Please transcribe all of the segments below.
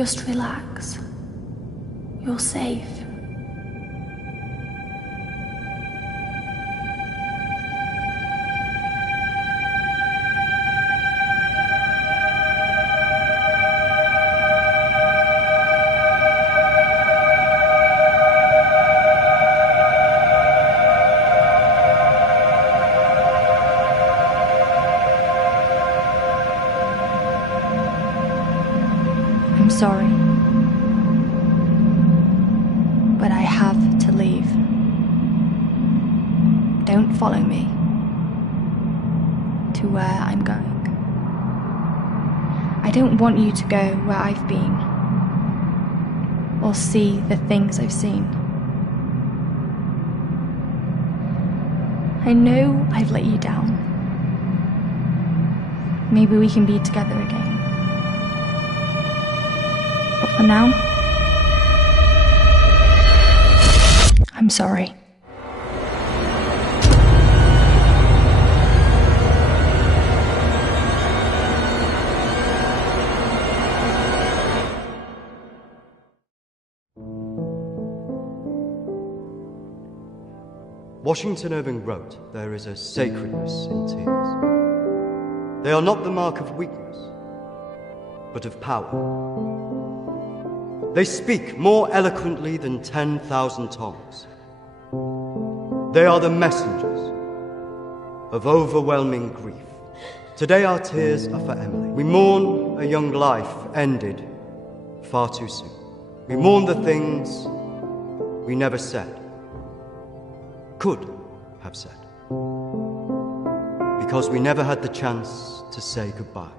Just relax. You're safe. I'm sorry, but I have to leave. Don't follow me to where I'm going. I don't want you to go where I've been or see the things I've seen. I know I've let you down. Maybe we can be together again. But for now, I'm sorry. Washington Irving wrote, "There is a sacredness in tears. They are not the mark of weakness, but of power. They speak more eloquently than 10,000 tongues. They are the messengers of overwhelming grief. Today our tears are for Emily. We mourn a young life ended far too soon. We mourn the things we never said, could have said, because we never had the chance to say goodbye.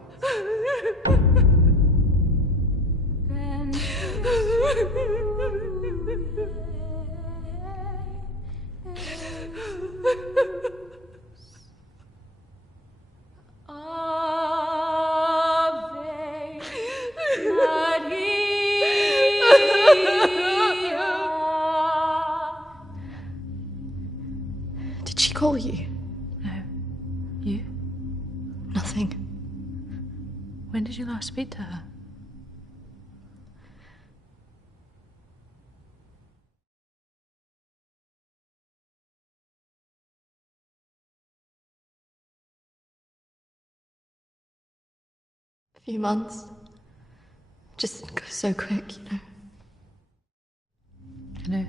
Did she call you? No. You? Nothing. When did you last speak to her? A few months. Just goes so quick, you know. I know.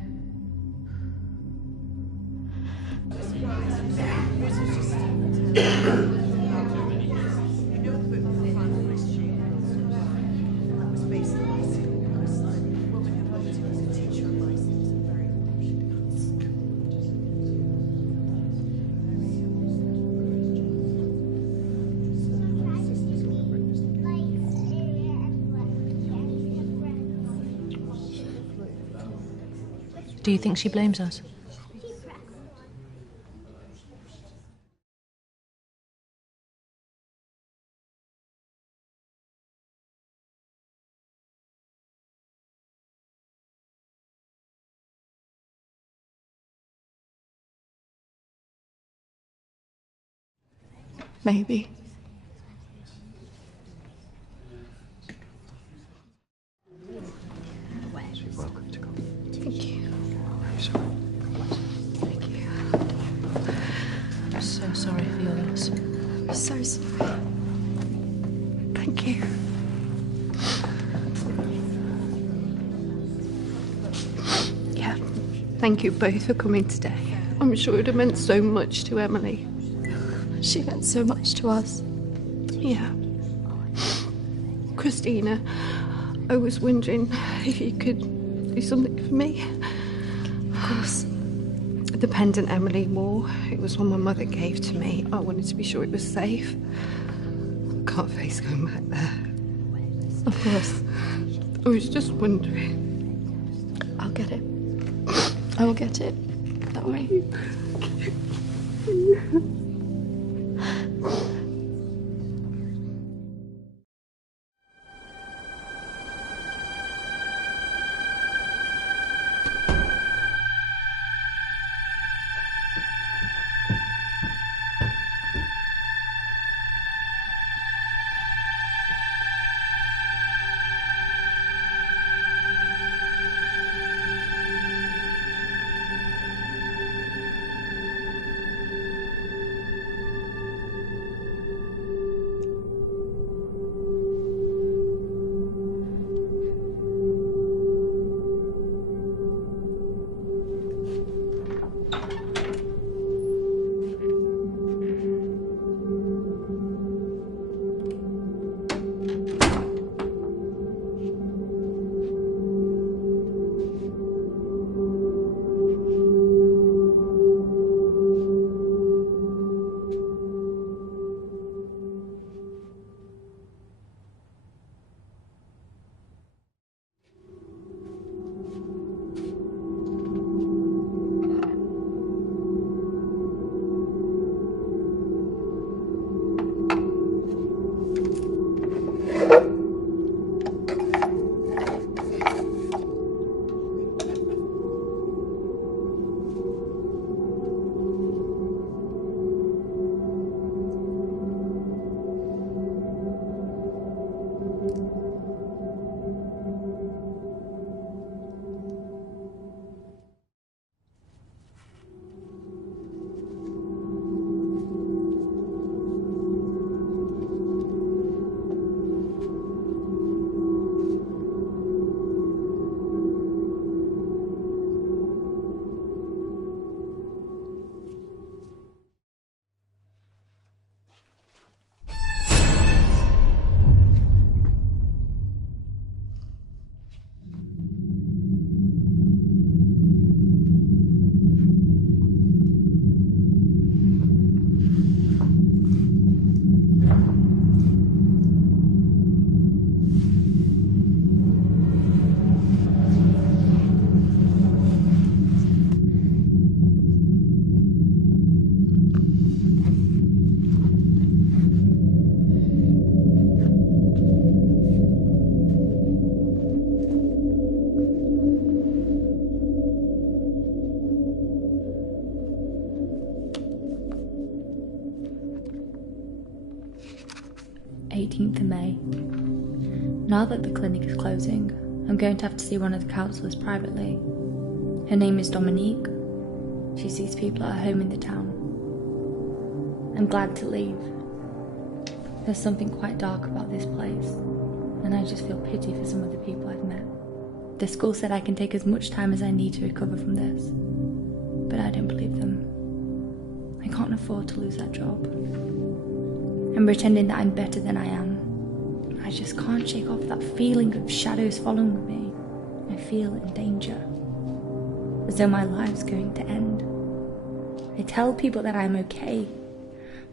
Do you think she blames us? Maybe. You're welcome to come. Thank you. I'm sorry. Thank you. I'm so sorry for your loss. I'm so sorry. Thank you. Yeah. Thank you both for coming today. I'm sure it would have meant so much to Emily. She meant so much to us. Yeah. Christina, I was wondering if you could do something for me. Of course. The pendant Emily wore, it was one my mother gave to me. I wanted to be sure it was safe. Can't face going back there. Of course. I was just wondering. I'll get it. I will get it. Don't worry. 18th of May. Now that the clinic is closing, I'm going to have to see one of the counsellors privately. Her name is Dominique. She sees people at her home in the town. I'm glad to leave. There's something quite dark about this place, and I just feel pity for some of the people I've met. The school said I can take as much time as I need to recover from this, but I don't believe them. I can't afford to lose that job. I'm pretending that I'm better than I am. I just can't shake off that feeling of shadows following me. I feel in danger, as though my life's going to end. I tell people that I'm okay,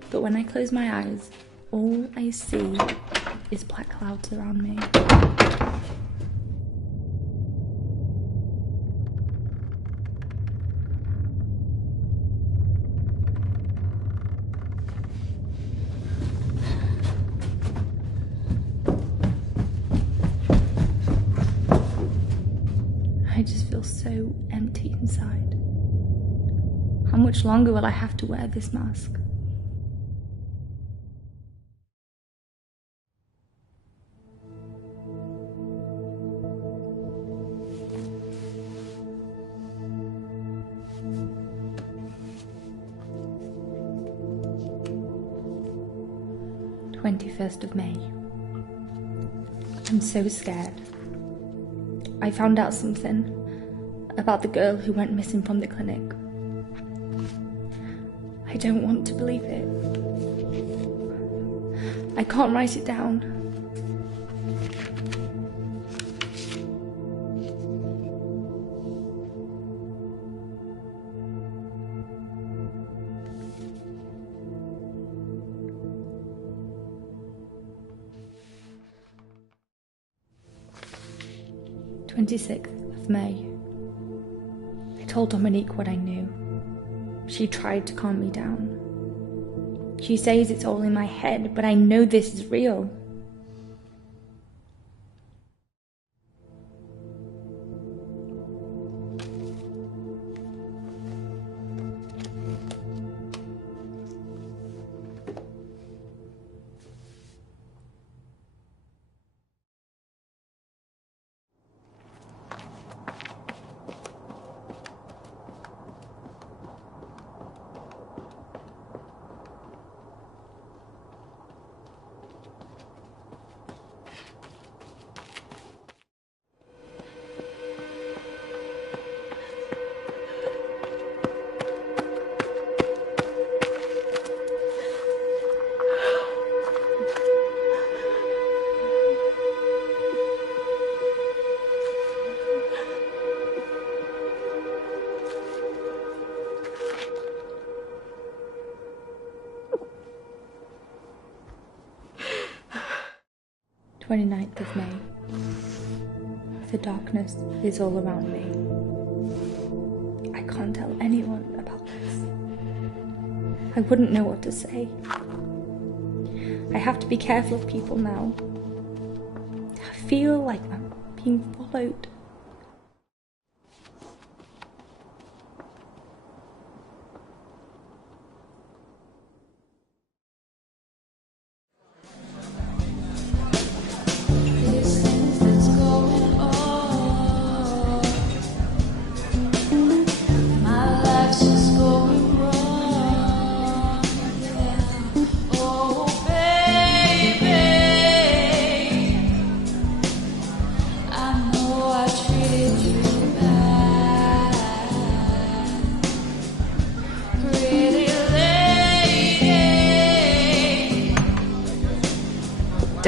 but when I close my eyes, all I see is black clouds around me. I just feel so empty inside. How much longer will I have to wear this mask? of May. I'm so scared. I found out something about the girl who went missing from the clinic. I don't want to believe it. I can't write it down. May. I told Dominique what I knew. She tried to calm me down. She says it's all in my head, but I know this is real. Of May. The darkness is all around me. I can't tell anyone about this. I wouldn't know what to say. I have to be careful of people now. I feel like I'm being followed.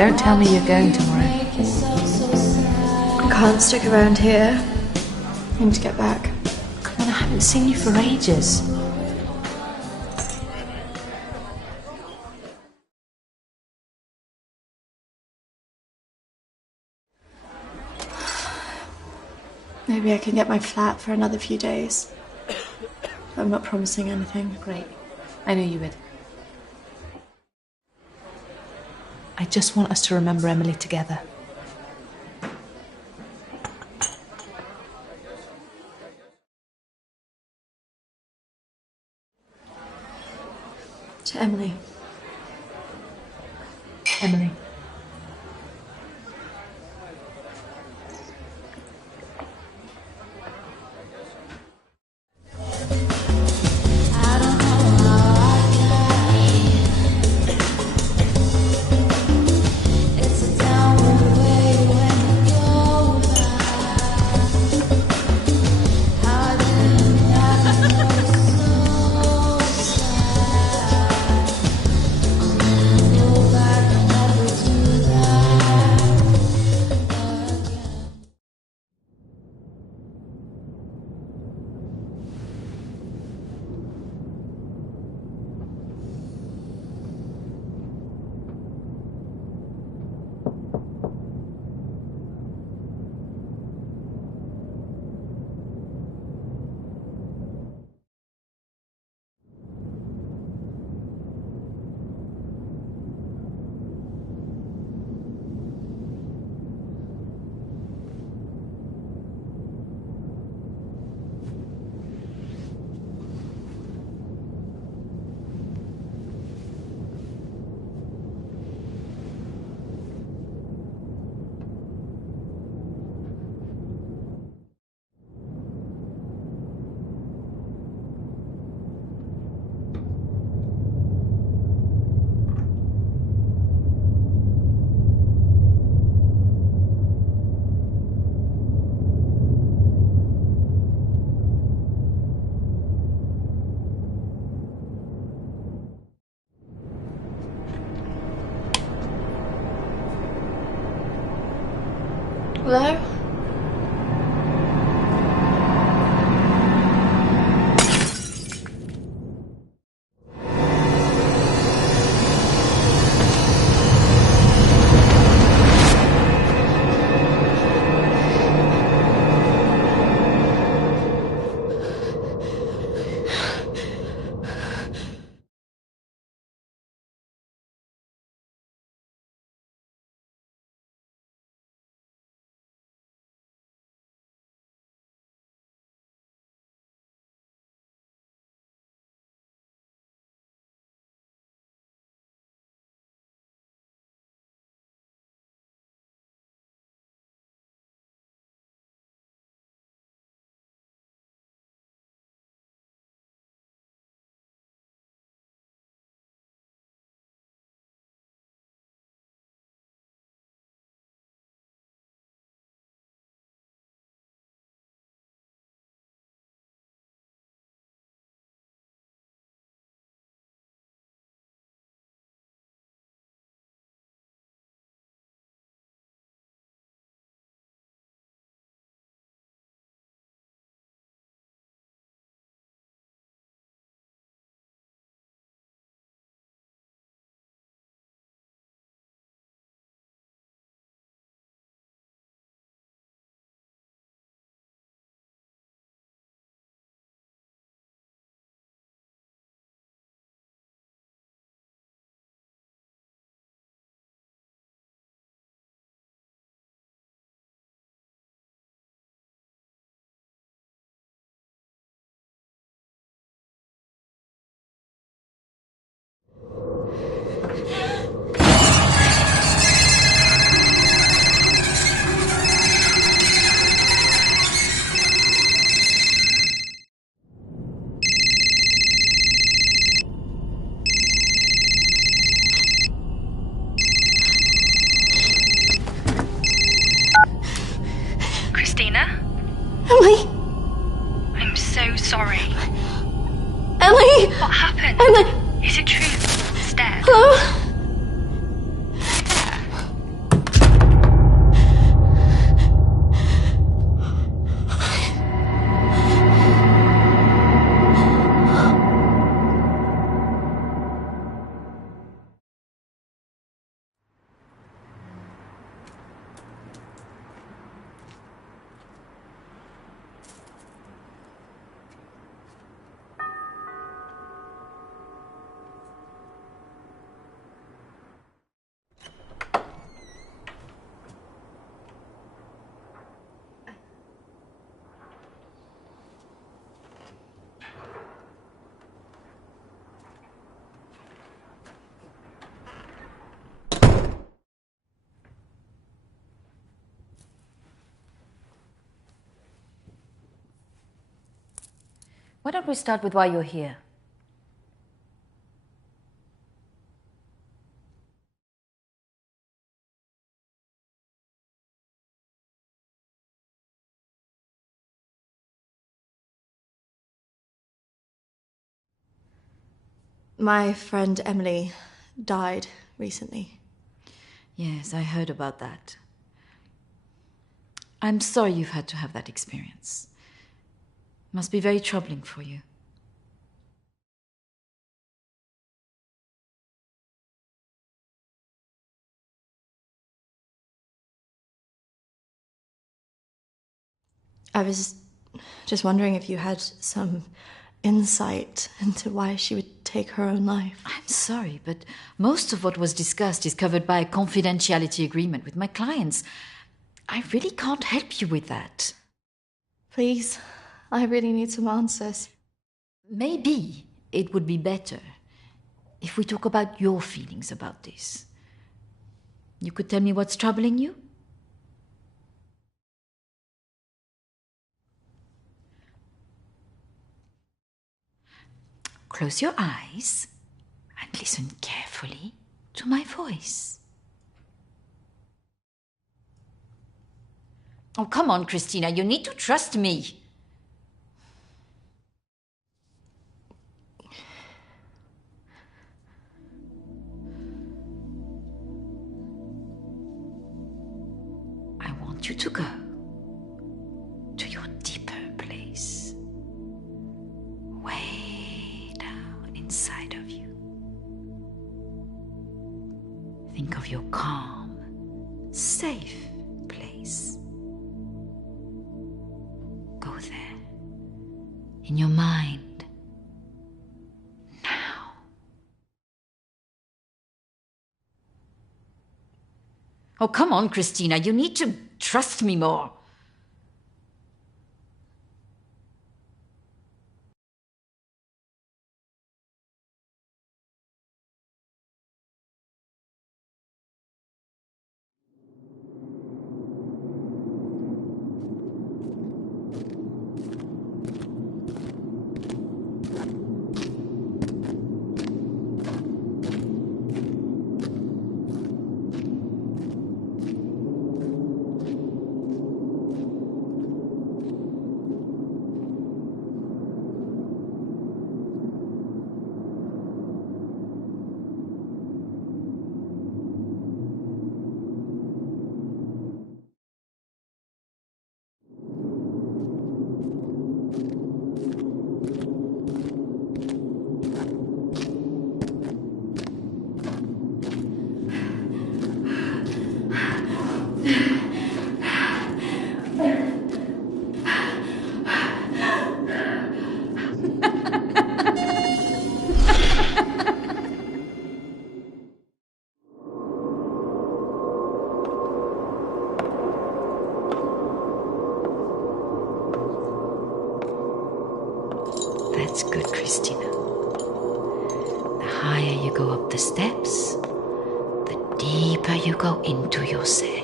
Don't tell me you're going tomorrow. I can't stick around here. I need to get back. Come on, I haven't seen you for ages. Maybe I can get my flat for another few days. I'm not promising anything. Great. I knew you would. I just want us to remember Emily together. To Emily. Emily. Hello? Christina? Emily! I'm so sorry. Emily! What happened? Emily! Is it true? It's dead. Hello? Why don't we start with why you're here? My friend Emily died recently. Yes, I heard about that. I'm sorry you've had to have that experience. Must be very troubling for you. I was just wondering if you had some insight into why she would take her own life. I'm sorry, but most of what was discussed is covered by a confidentiality agreement with my clients. I really can't help you with that. Please, I really need some answers. Maybe it would be better if we talk about your feelings about this. You could tell me what's troubling you? Close your eyes and listen carefully to my voice. Oh, come on, Christina, you need to trust me. I want you to go to your deeper place, way down inside of you. Think of your calm, safe place. Go there, in your mind, now. Oh, come on, Christina, you need to trust me more. That's good, Christina. The higher you go up the steps, the deeper you go into yourself.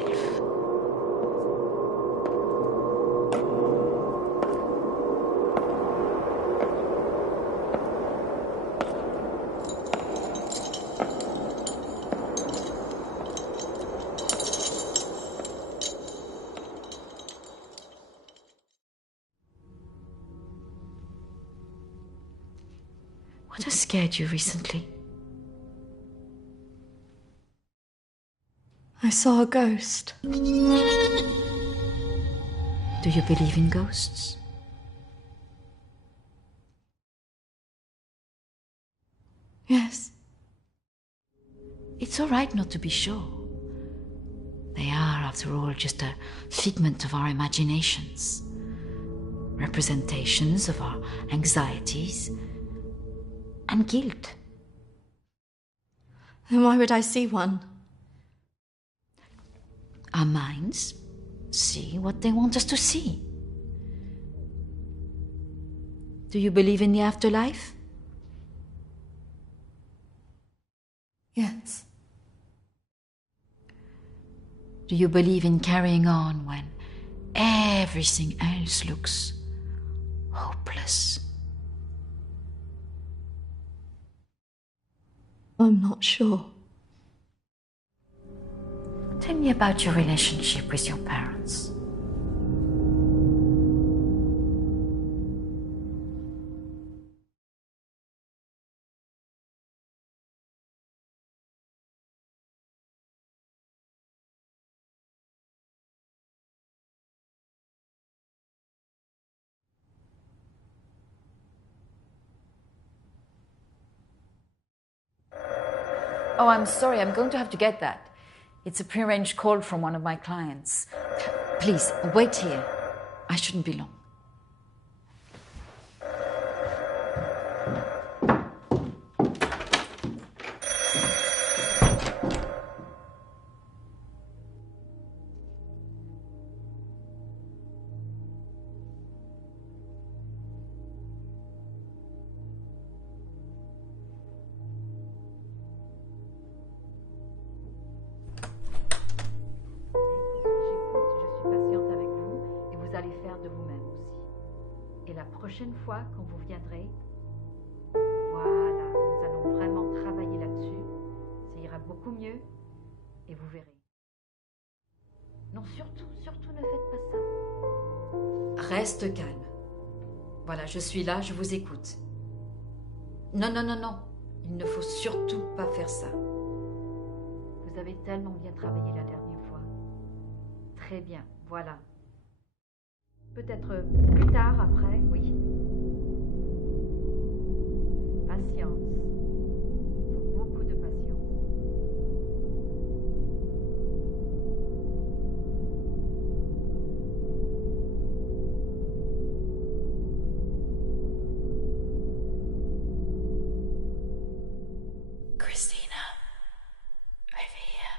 What has scared you recently? I saw a ghost. Do you believe in ghosts? Yes. It's all right not to be sure. They are, after all, just a figment of our imaginations. Representations of our anxieties and guilt. Then why would I see one? Our minds see what they want us to see. Do you believe in the afterlife? Yes. Do you believe in carrying on when everything else looks hopeless I'm not sure. Tell me about your relationship with your parents. Oh, I'm sorry, I'm going to have to get that. It's a prearranged call from one of my clients. Please, wait here. I shouldn't be long. La prochaine fois, quand vous viendrez, voilà, nous allons vraiment travailler là-dessus. Ça ira beaucoup mieux et vous verrez. Non, surtout ne faites pas ça. Reste calme. Voilà, je suis là, je vous écoute. Non. Il ne faut surtout pas faire ça. Vous avez tellement bien travaillé la dernière fois. Très bien, voilà. Peut-être plus tard, après, oui. Patience. Il faut beaucoup de patience. Christina, over here.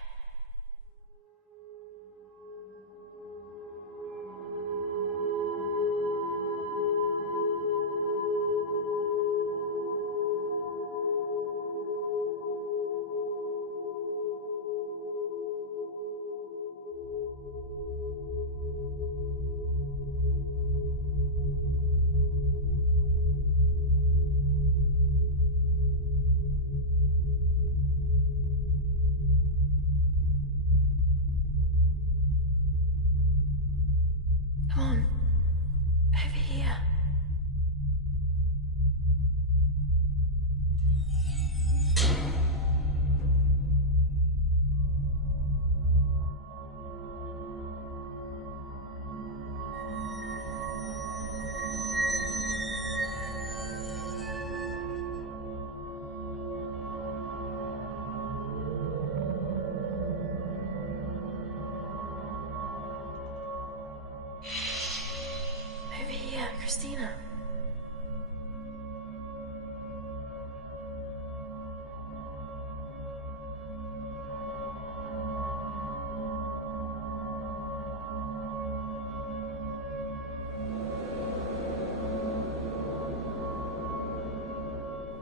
Come on, over here. Over here, Christina.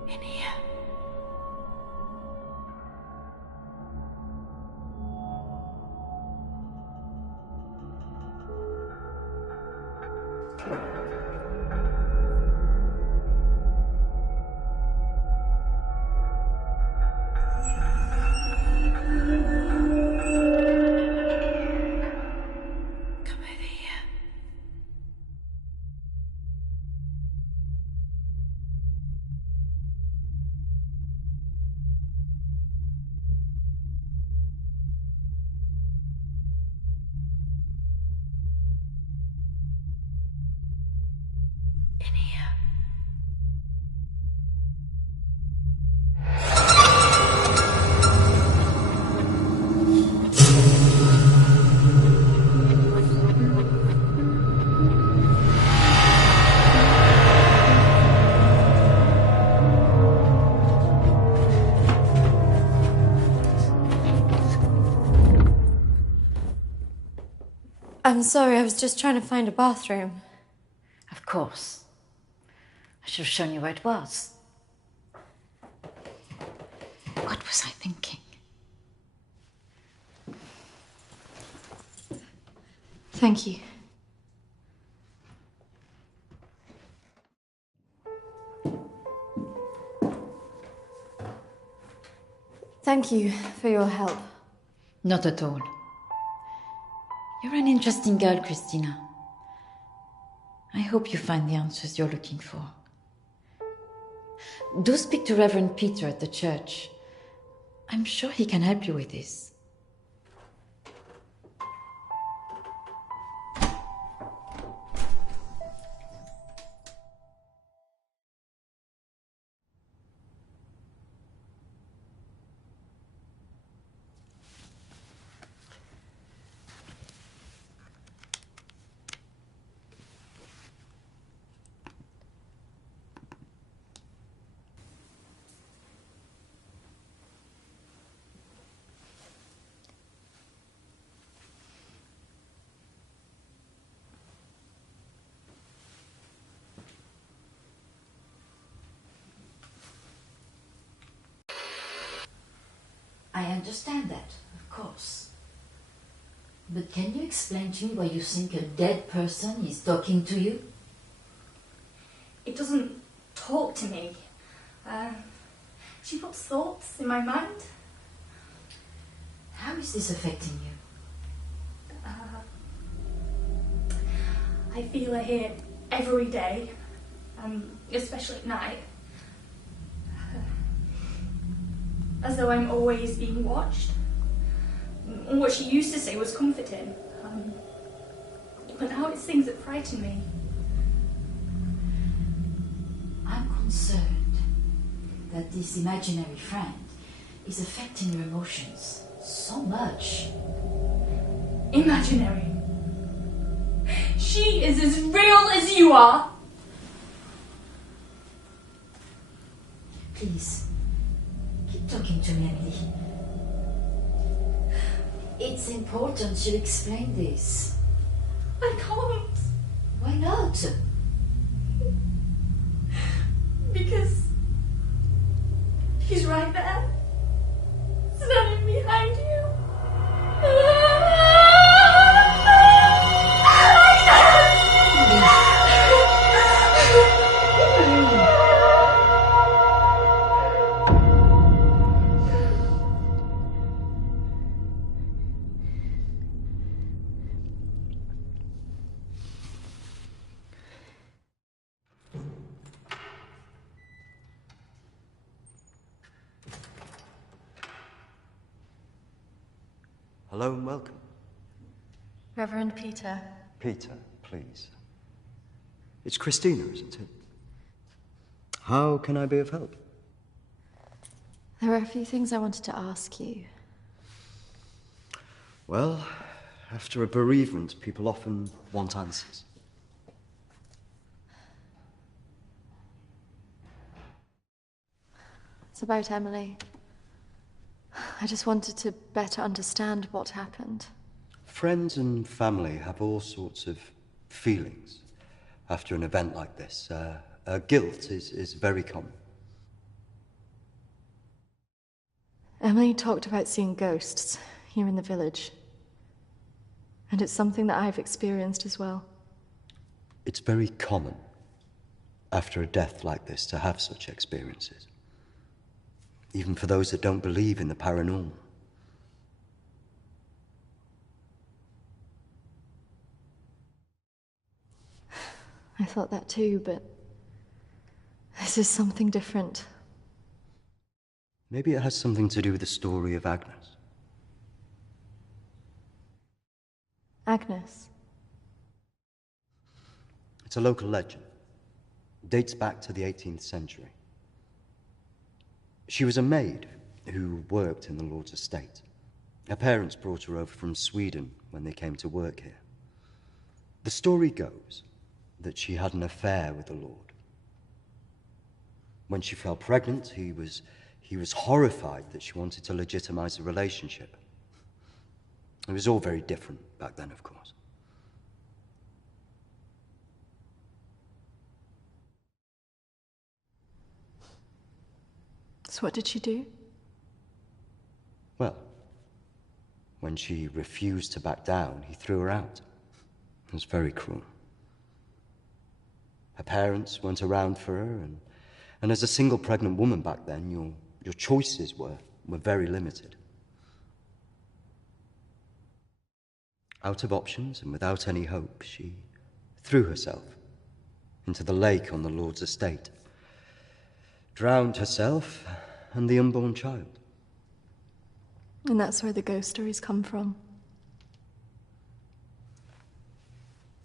In here. Come over here. In here. I'm sorry, I was just trying to find a bathroom. Of course. I should have shown you where it was. What was I thinking? Thank you. Thank you for your help. Not at all. You're an interesting girl, Christina. I hope you find the answers you're looking for. Do speak to Reverend Peter at the church. I'm sure he can help you with this. I understand that, of course. But can you explain to me why you think a dead person is talking to you? It doesn't talk to me. She puts thoughts in my mind. How is this affecting you? I feel her here every day, especially at night. As though I'm always being watched. What she used to say was comforting. But now it's things that frighten me. I'm concerned that this imaginary friend is affecting your emotions so much. Imaginary. She is as real as you are. Please, keep talking to me, Emily. It's important you explain this. I can't. Why not? Because he's right there, standing behind you. Hello and welcome. Reverend Peter. Peter, please. It's Christina, isn't it? How can I be of help? There are a few things I wanted to ask you. Well, after a bereavement, people often want answers. It's about Emily. I just wanted to better understand what happened. Friends and family have all sorts of feelings after an event like this. Guilt is very common. Emily talked about seeing ghosts here in the village. And it's something that I've experienced as well. It's very common after a death like this to have such experiences. Even for those that don't believe in the paranormal. I thought that too, but this is something different. Maybe it has something to do with the story of Agnes. Agnes? It's a local legend. It dates back to the 18th century. She was a maid who worked in the Lord's estate. Her parents brought her over from Sweden when they came to work here. The story goes that she had an affair with the Lord. When she fell pregnant, he was horrified that she wanted to legitimize the relationship. It was all very different back then, of course. So what did she do? Well, when she refused to back down, he threw her out. It was very cruel. Her parents weren't around for her, and as a single pregnant woman back then, your choices were were very limited. Out of options and without any hope, she threw herself into the lake on the Lord's estate, drowned herself and the unborn child. And that's where the ghost stories come from.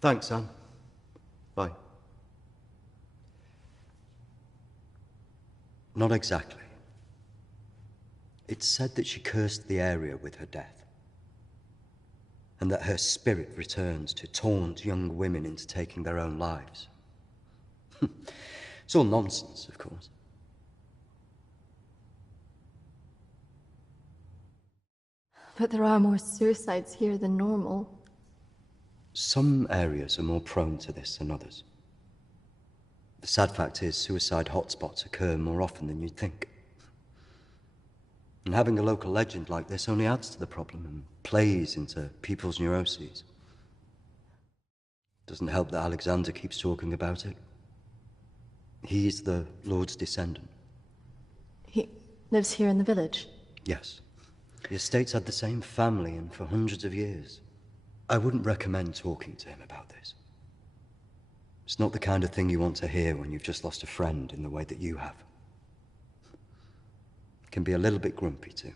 Thanks, Anne. Bye. Not exactly. It's said that she cursed the area with her death, and that her spirit returns to taunt young women into taking their own lives. It's all nonsense, of course. But there are more suicides here than normal. Some areas are more prone to this than others. The sad fact is, suicide hotspots occur more often than you'd think. And having a local legend like this only adds to the problem and plays into people's neuroses. Doesn't help that Alexander keeps talking about it. He's the Lord's descendant. He lives here in the village? Yes. The estate's had the same family and for hundreds of years. I wouldn't recommend talking to him about this. It's not the kind of thing you want to hear when you've just lost a friend in the way that you have. It can be a little bit grumpy too.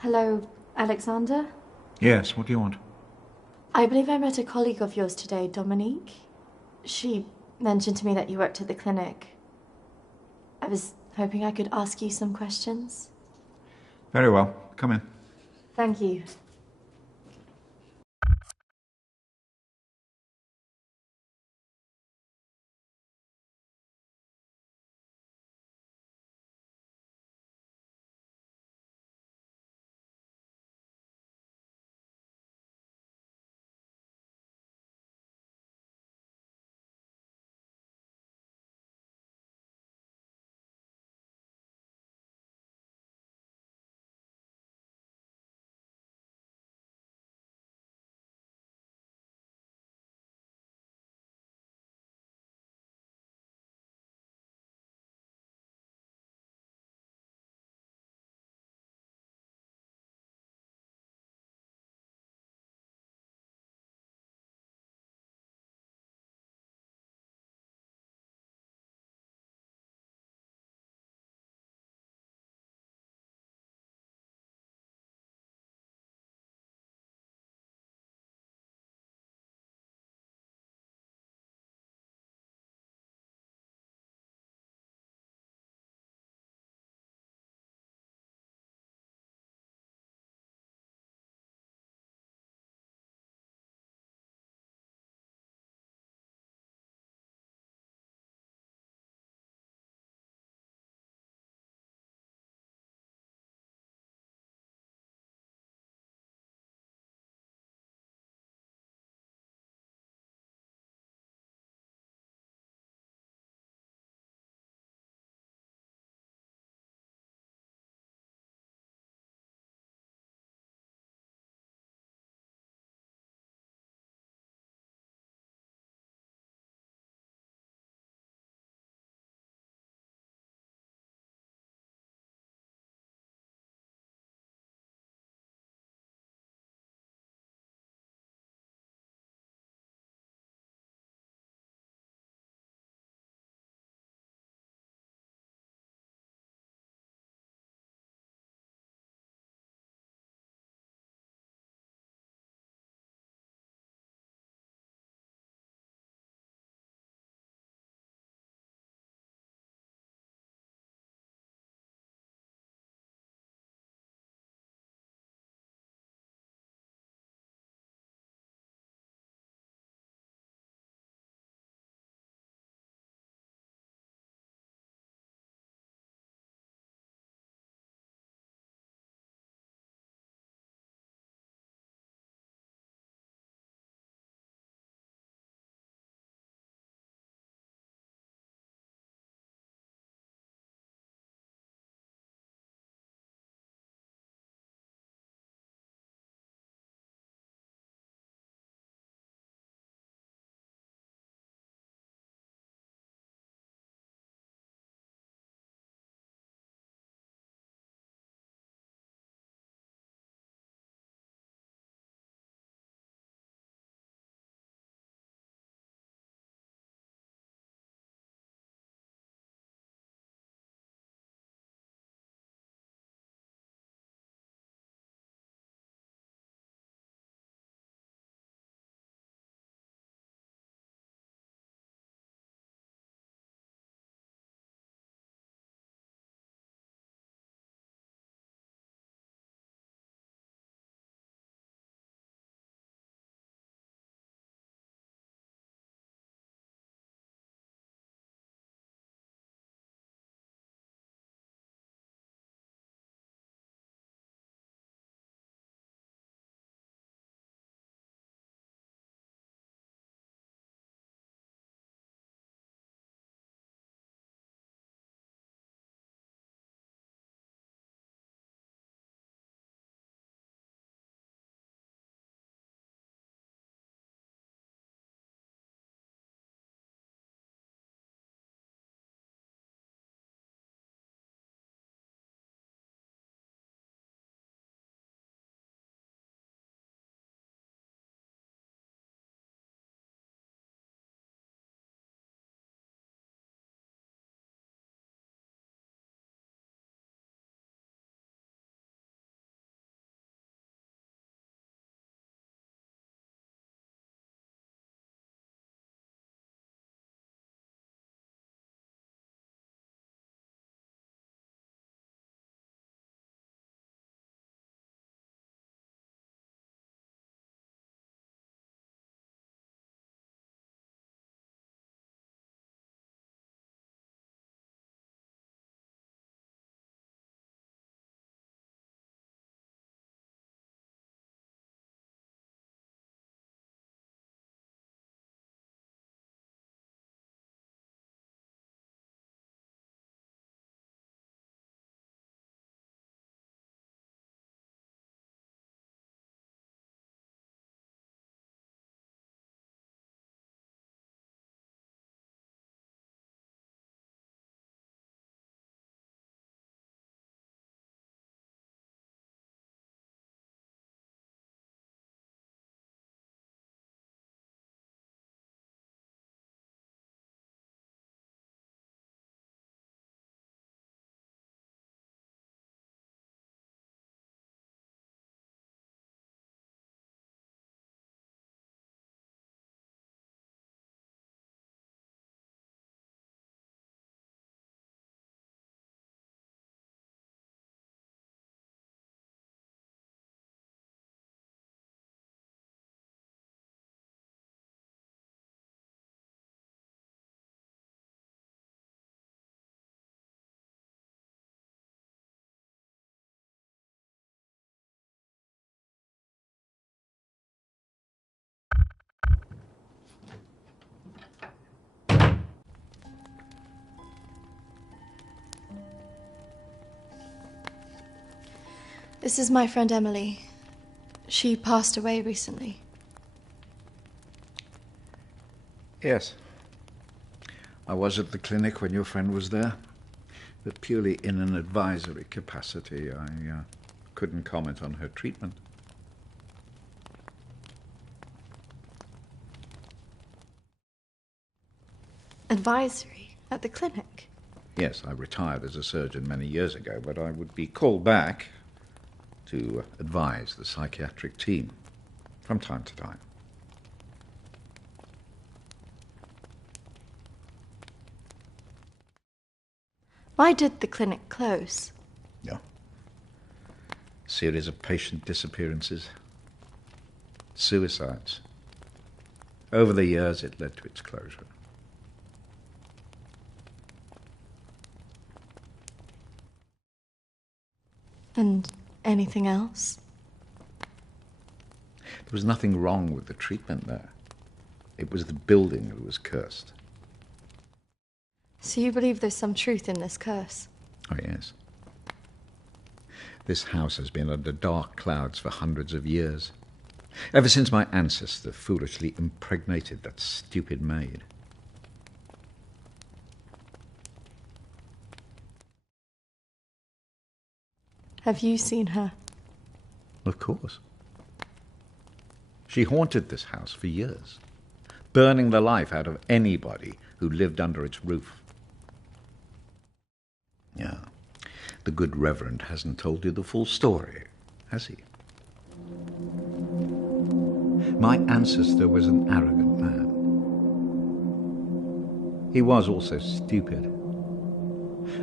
Hello, Alexander? Yes, what do you want? I believe I met a colleague of yours today, Dominique. She mentioned to me that you worked at the clinic. I was hoping I could ask you some questions. Very well. Come in. Thank you. This is my friend Emily. She passed away recently. Yes. I was at the clinic when your friend was there, but purely in an advisory capacity. I couldn't comment on her treatment. Advisory at the clinic? Yes, I retired as a surgeon many years ago, but I would be called back to advise the psychiatric team from time to time. Why did the clinic close? Yeah. Series of patient disappearances. Suicides. Over the years, it led to its closure. And anything else? There was nothing wrong with the treatment there. It was the building that was cursed. So you believe there's some truth in this curse? Oh, yes. This house has been under dark clouds for hundreds of years. Ever since my ancestor foolishly impregnated that stupid maid. Have you seen her? Of course. She haunted this house for years, burning the life out of anybody who lived under its roof. Yeah, the good Reverend hasn't told you the full story, has he? My ancestor was an arrogant man. He was also stupid.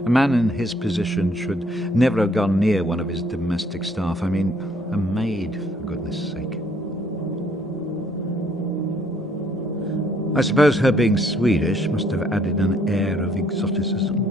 A man in his position should never have gone near one of his domestic staff. I mean, a maid, for goodness sake. I suppose her being Swedish must have added an air of exoticism.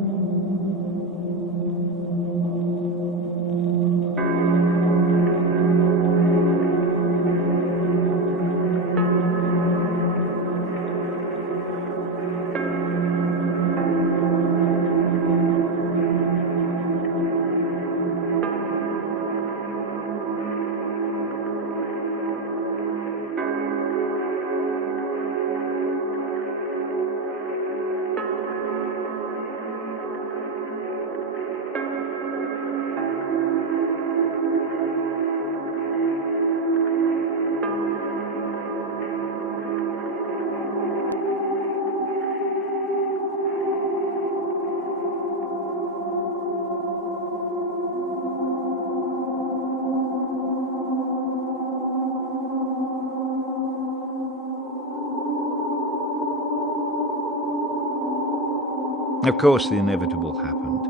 Of course, the inevitable happened.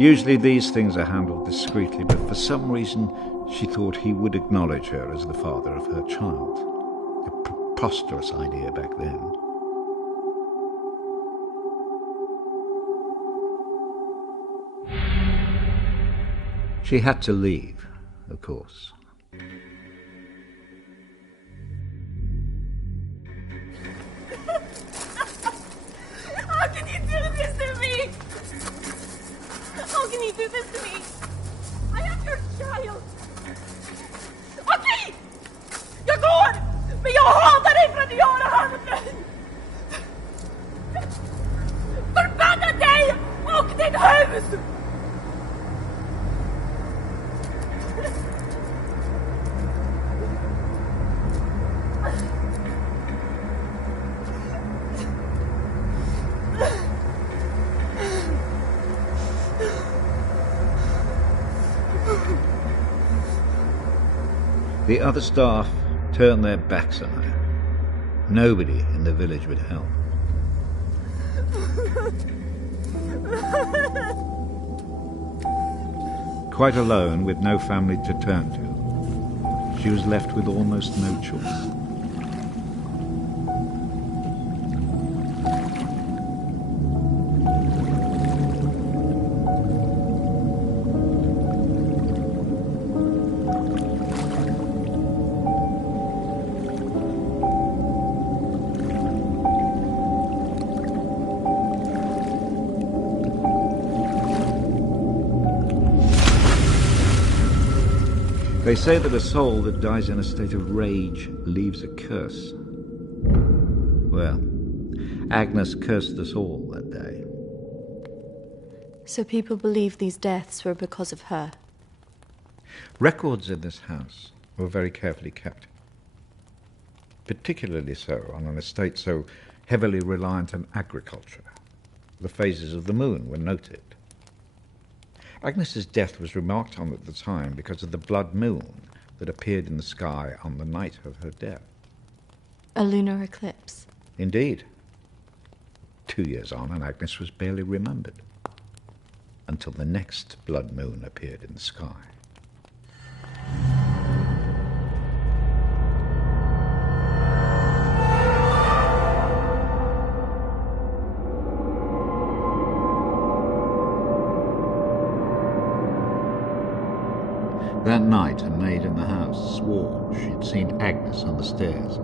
Usually these things are handled discreetly, but for some reason she thought he would acknowledge her as the father of her child. A preposterous idea back then. She had to leave, of course. How can you do this to me? How can you do this to me? I am your child. Okej! Jag går! Men jag hatar dig för att du gör det här mot mig! Förbanna dig och ditt hus! The other staff turned their backs on her. Nobody in the village would help. Quite alone, with no family to turn to, she was left with almost no choice. They say that a soul that dies in a state of rage leaves a curse. Well, Agnes cursed us all that day. So people believe these deaths were because of her. Records in this house were very carefully kept. Particularly so on an estate so heavily reliant on agriculture. The phases of the moon were noted. Agnes's death was remarked on at the time because of the blood moon that appeared in the sky on the night of her death. A lunar eclipse. Indeed. 2 years on, and Agnes was barely remembered, until the next blood moon appeared in the sky. That night, a maid in the house swore she'd seen Agnes on the stairs,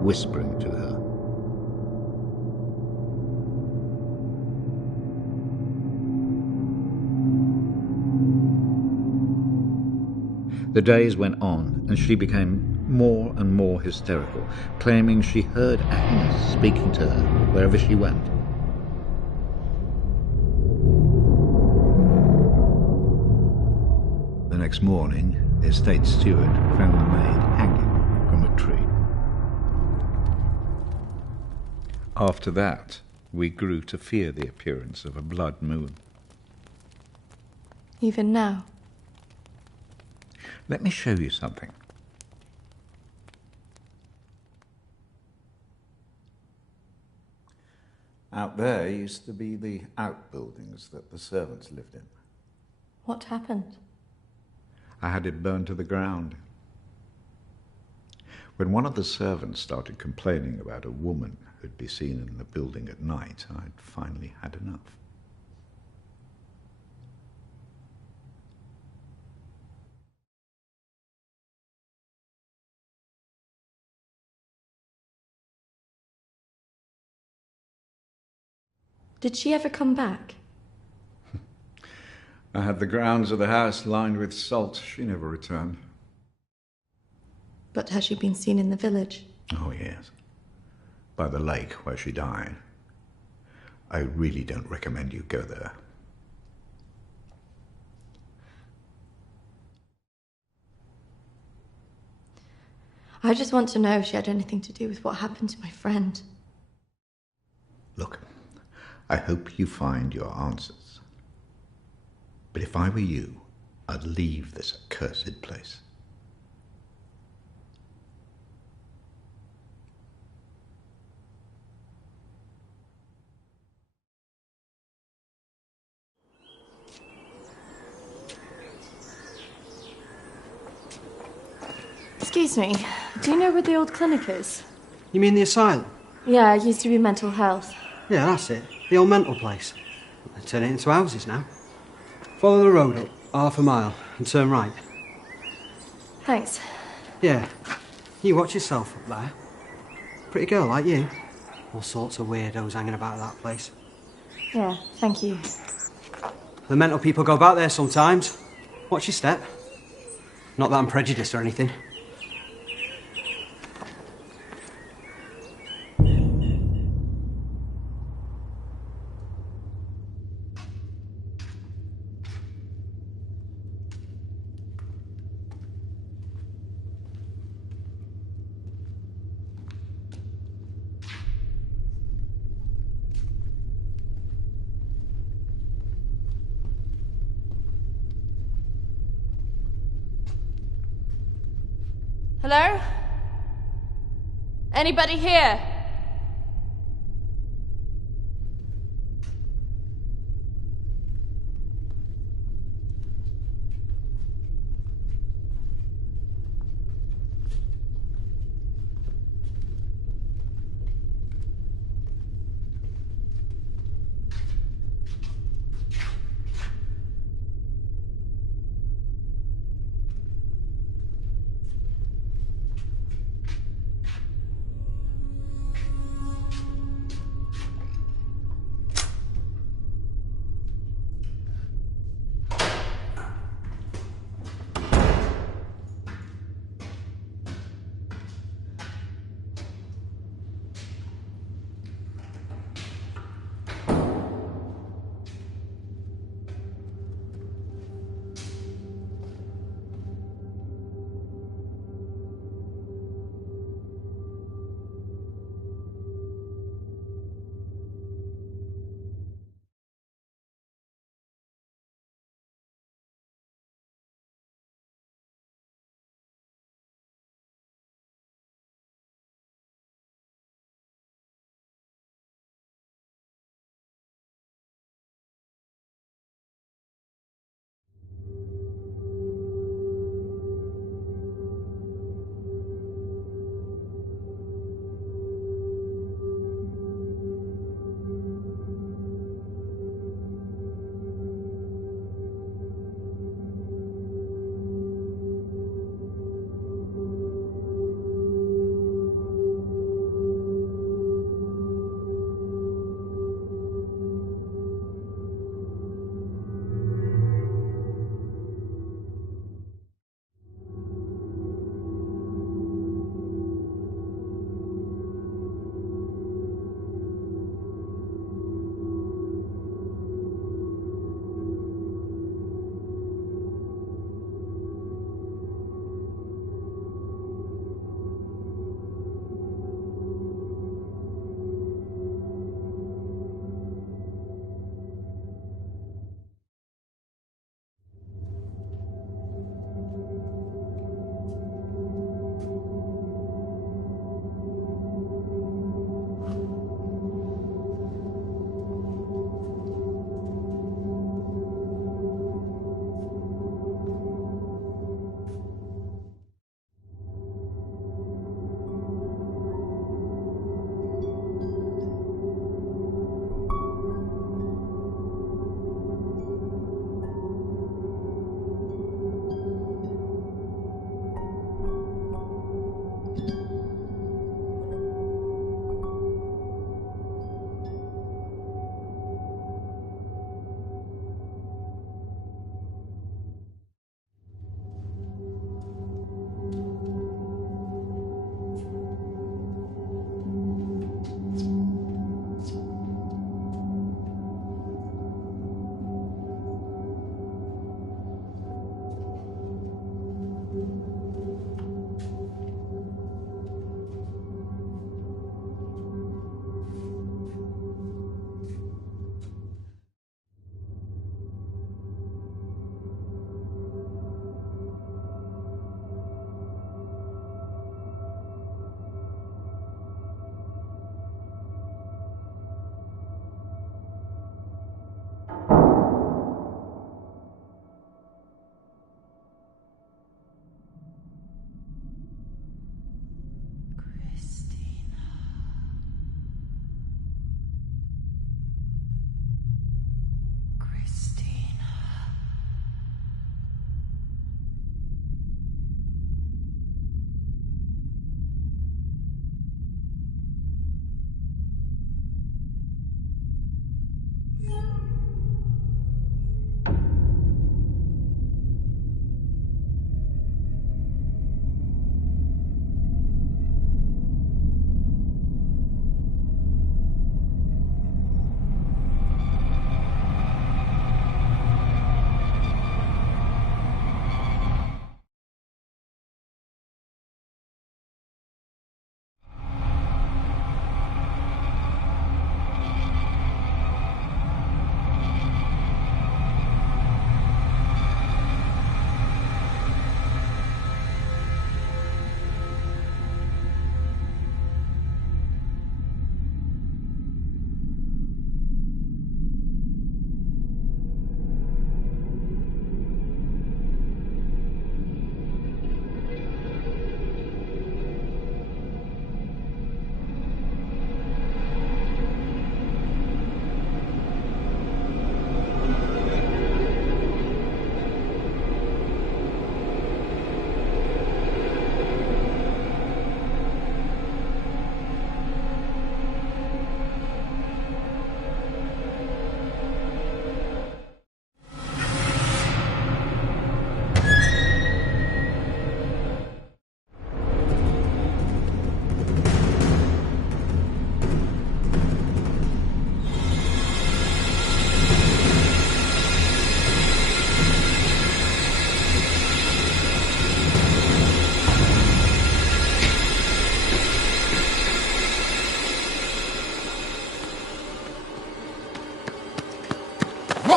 whispering to her. The days went on, and she became more and more hysterical, claiming she heard Agnes speaking to her wherever she went. The next morning, the estate steward found the maid hanging from a tree. After that, we grew to fear the appearance of a blood moon. Even now. Let me show you something. Out there used to be the outbuildings that the servants lived in. What happened? I had it burned to the ground. When one of the servants started complaining about a woman who'd be seen in the building at night, I'd finally had enough. Did she ever come back? I had the grounds of the house lined with salt. She never returned. But has she been seen in the village? Oh, yes. By the lake where she died. I really don't recommend you go there. I just want to know if she had anything to do with what happened to my friend. Look, I hope you find your answers. But if I were you, I'd leave this accursed place. Excuse me, do you know where the old clinic is? You mean the asylum? Yeah, it used to be mental health. Yeah, that's it. The old mental place. They turn it into houses now. Follow the road up, half a mile, and turn right. Thanks. Yeah. You watch yourself up there. Pretty girl like you. All sorts of weirdos hanging about that place. Yeah, thank you. The mental people go about there sometimes. Watch your step. Not that I'm prejudiced or anything. Hello? Anybody here?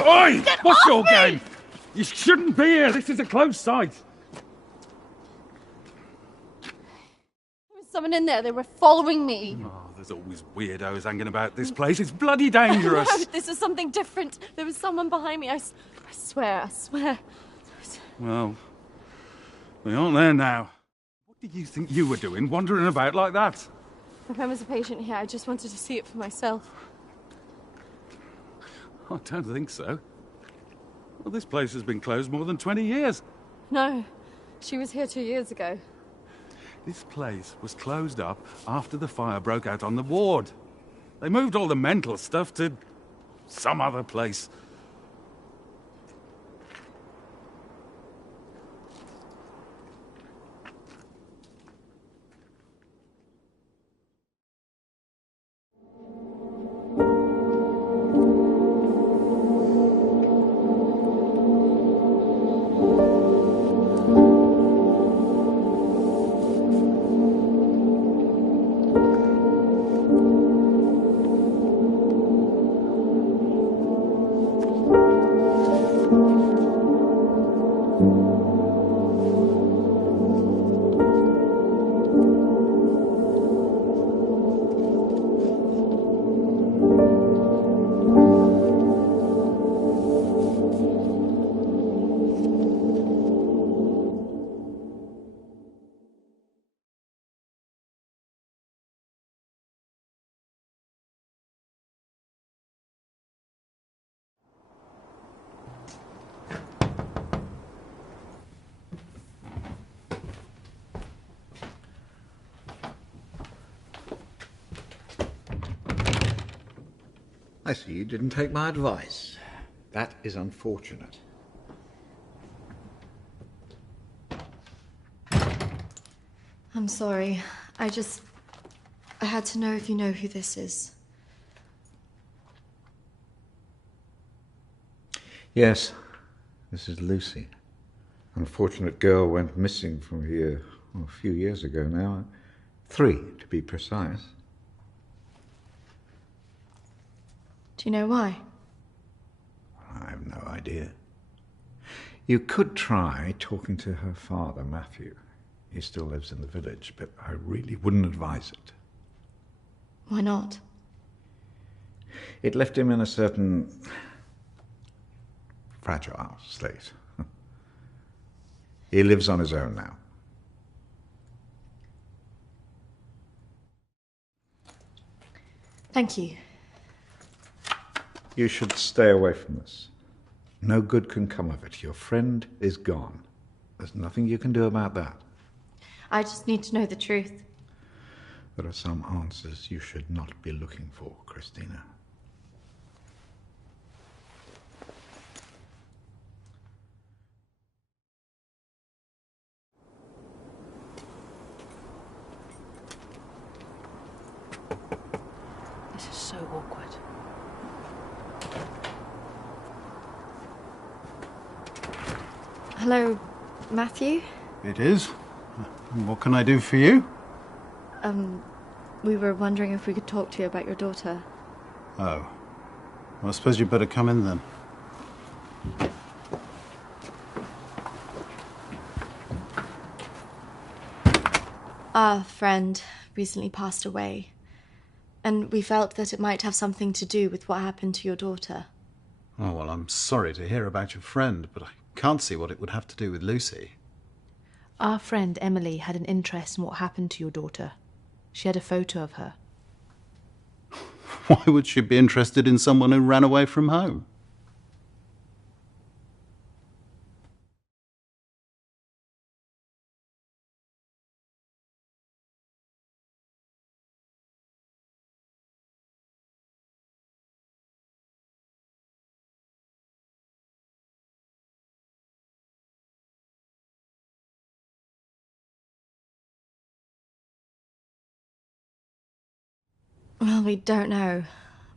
Oi! Get What's off your me! game? You shouldn't be here. This is a closed site. There was someone in there. They were following me. Oh, there's always weirdos hanging about this place. It's bloody dangerous. No, this is something different. There was someone behind me. I swear. Well, we aren't there now. What did you think you were doing, wandering about like that? My friend was a patient here. I just wanted to see it for myself. I don't think so. Well, this place has been closed more than 20 years. No, she was here 2 years ago. This place was closed up after the fire broke out on the ward. They moved all the mental stuff to some other place. I see you didn't take my advice. That is unfortunate. I'm sorry. I had to know if you know who this is. Yes, this is Lucy. Unfortunate girl went missing from here a few years ago now. 3, to be precise. Do you know why? I have no idea. You could try talking to her father, Matthew. He still lives in the village, but I really wouldn't advise it. Why not? It left him in a certain fragile state. He lives on his own now. Thank you. You should stay away from this. No good can come of it. Your friend is gone. There's nothing you can do about that. I just need to know the truth. There are some answers you should not be looking for, Christina. This is so awkward. Hello, Matthew? It is. What can I do for you? We were wondering if we could talk to you about your daughter. Oh. Well, I suppose you'd better come in then. Our friend recently passed away, and we felt that it might have something to do with what happened to your daughter. Oh, well, I'm sorry to hear about your friend, but I can't see what it would have to do with Lucy. Our friend Emily had an interest in what happened to your daughter. She had a photo of her. Why would she be interested in someone who ran away from home? Well, we don't know,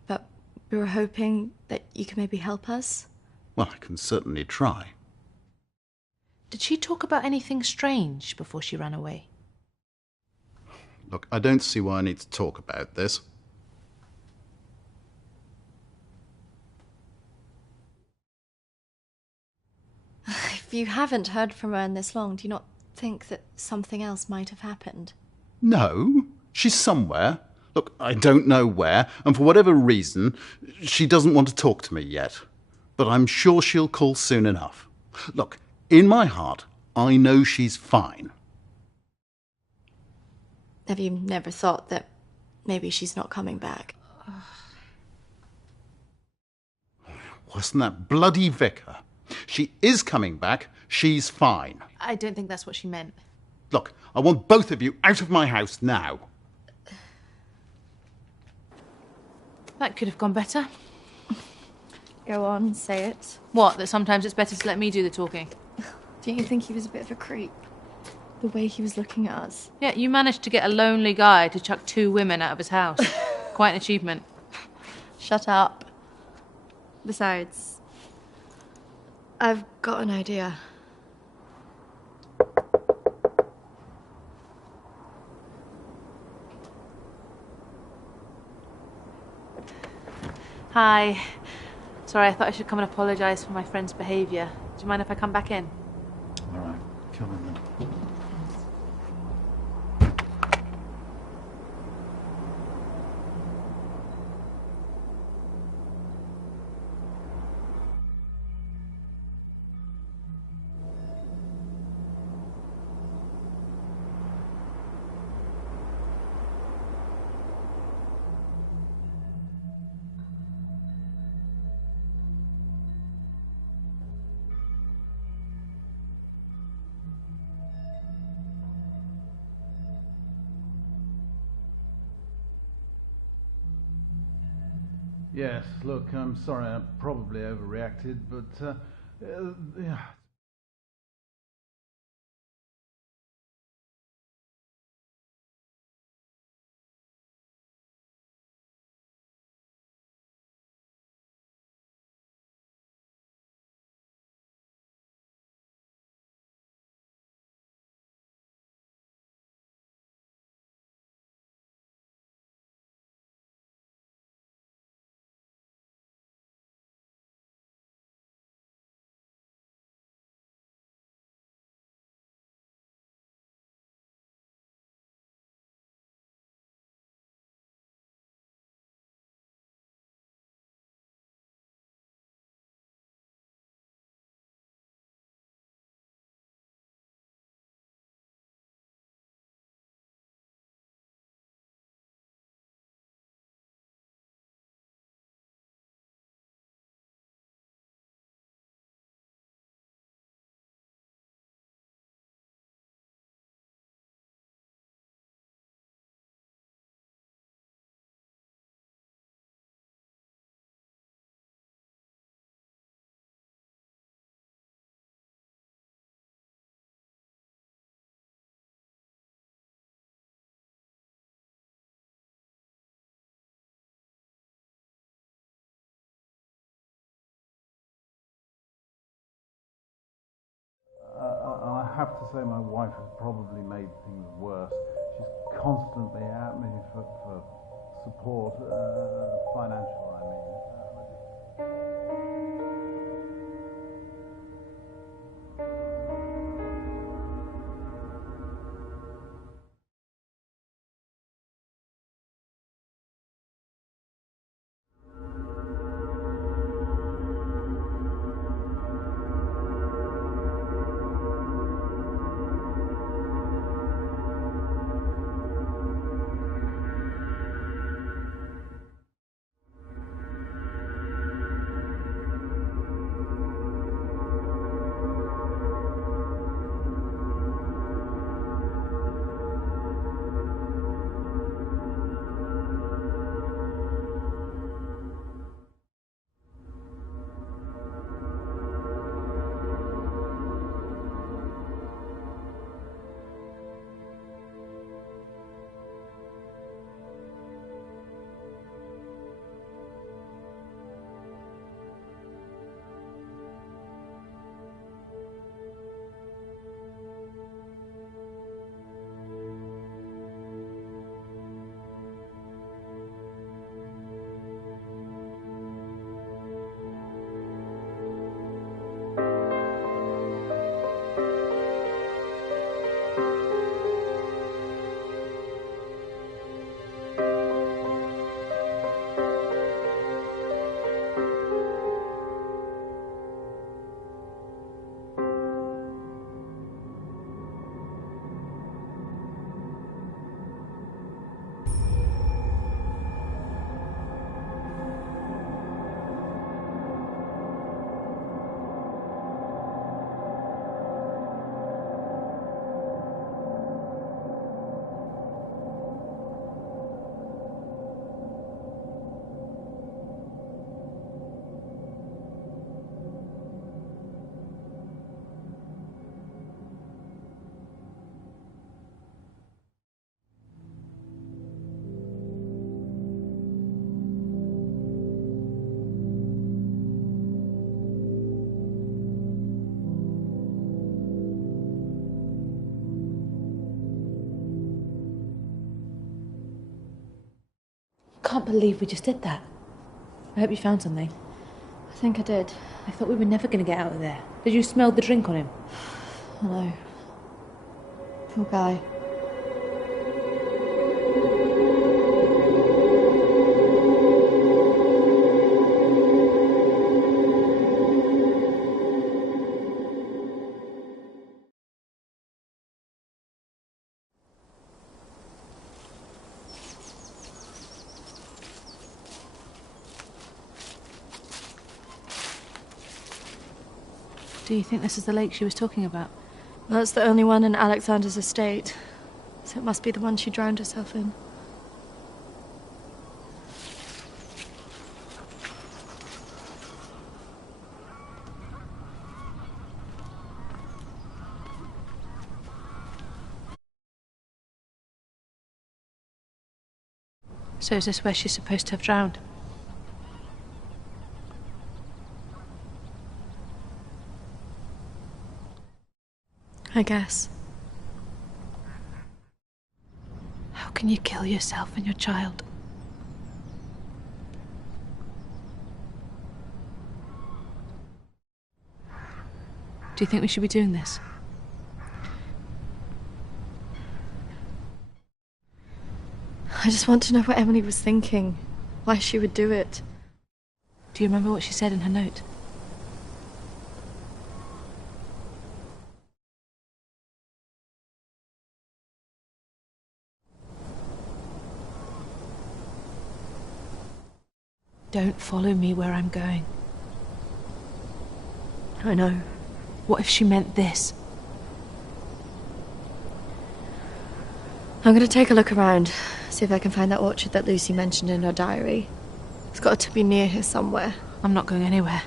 but we were hoping that you could maybe help us. Well, I can certainly try. Did she talk about anything strange before she ran away? Look, I don't see why I need to talk about this. If you haven't heard from her in this long, do you not think that something else might have happened? No, she's somewhere. Look, I don't know where, and for whatever reason, she doesn't want to talk to me yet. But I'm sure she'll call soon enough. Look, in my heart, I know she's fine. Have you never thought that maybe she's not coming back? Wasn't that bloody vicar? She is coming back. She's fine. I don't think that's what she meant. Look, I want both of you out of my house now. That could have gone better. Go on, say it. What, that sometimes it's better to let me do the talking? Don't you think he was a bit of a creep? The way he was looking at us. Yeah, you managed to get a lonely guy to chuck 2 women out of his house. Quite an achievement. Shut up. Besides, I've got an idea. Hi. Sorry, I thought I should come and apologise for my friend's behaviour. Do you mind if I come back in? All right, come in then. Yes, look, I'm sorry, I probably overreacted, but, yeah. I have to say my wife has probably made things worse. She's constantly at me for support, financial, I mean. can't believe we just did that. I hope you found something. I think I did. I thought we were never going to get out of there. Did you smell the drink on him? No. Poor guy. Do you think this is the lake she was talking about? That's the only one in Alexander's estate, so it must be the one she drowned herself in. So is this where she's supposed to have drowned? I guess. How can you kill yourself and your child? Do you think we should be doing this? I just want to know what Emily was thinking, why she would do it. Do you remember what she said in her note? Don't follow me where I'm going. I know. What if she meant this? I'm going to take a look around, see if I can find that orchard that Lucy mentioned in her diary. It's got to be near here somewhere. I'm not going anywhere.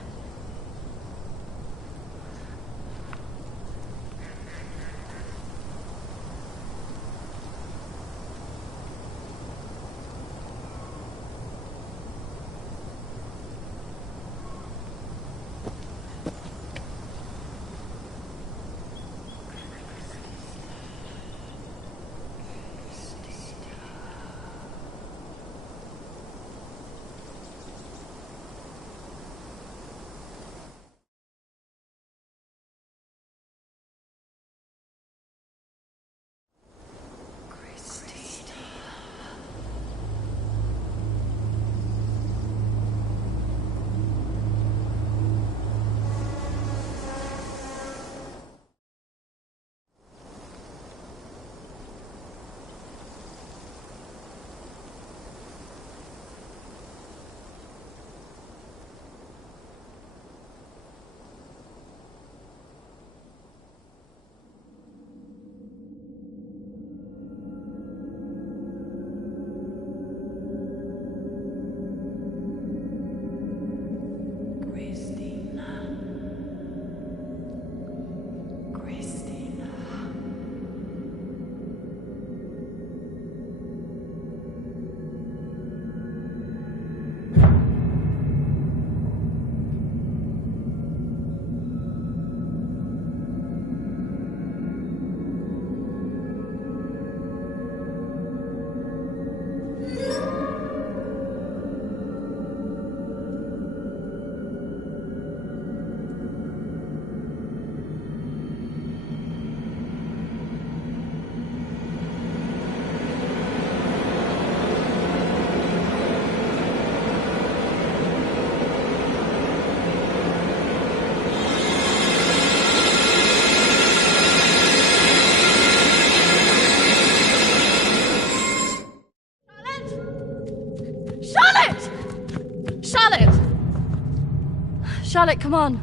Charlotte, come on.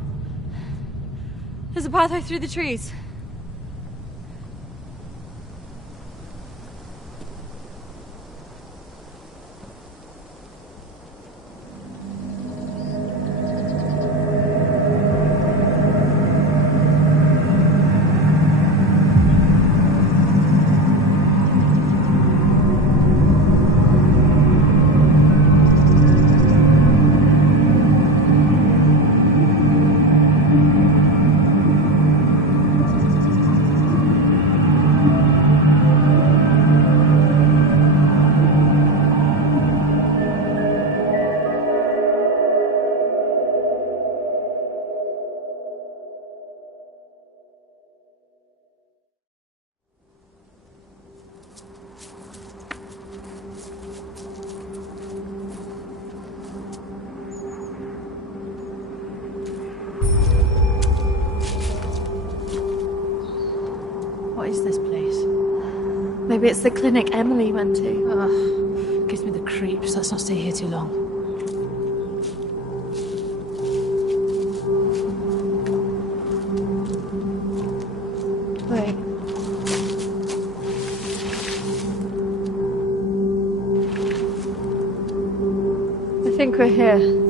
There's a pathway through the trees. What is this place? Maybe it's the clinic Emily went to. Ugh, gives me the creeps. Let's not stay here too long. Wait. I think we're here.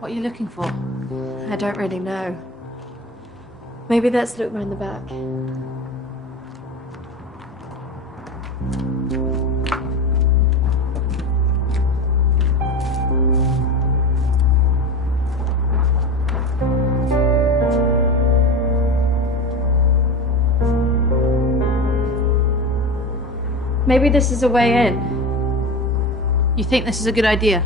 What are you looking for? I don't really know. Maybe let's look round the back. Maybe this is a way in. You think this is a good idea?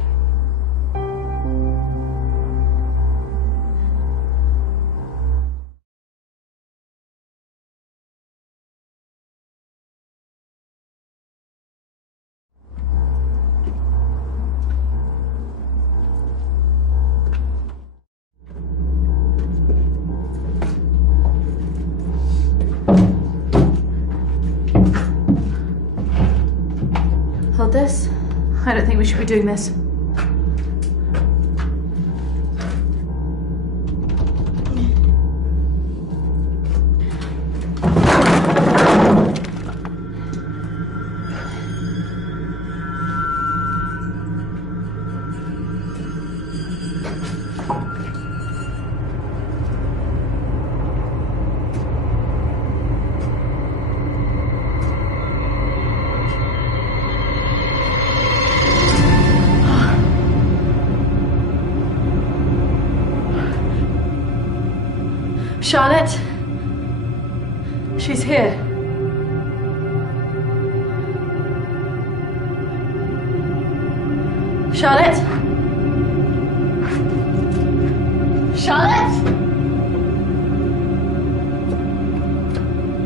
Hold this. I don't think we should be doing this. Charlotte? She's here. Charlotte? Charlotte?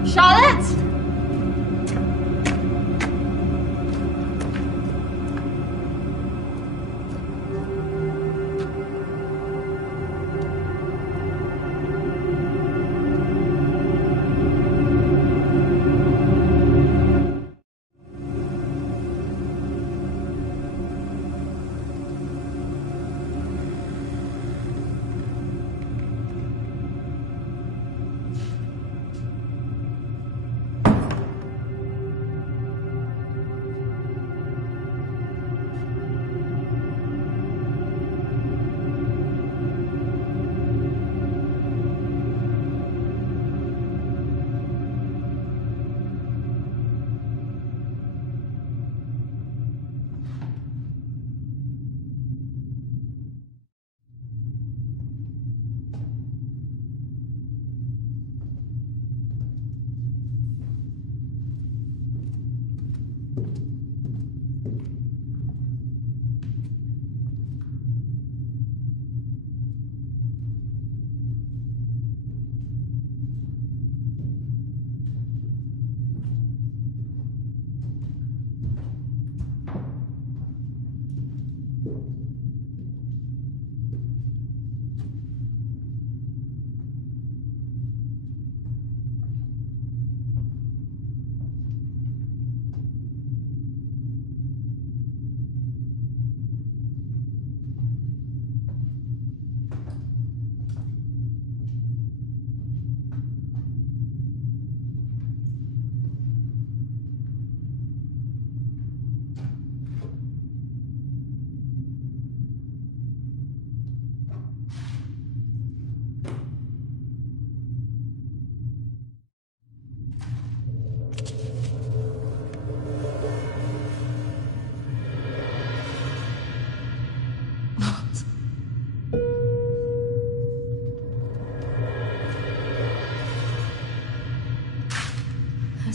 Charlotte?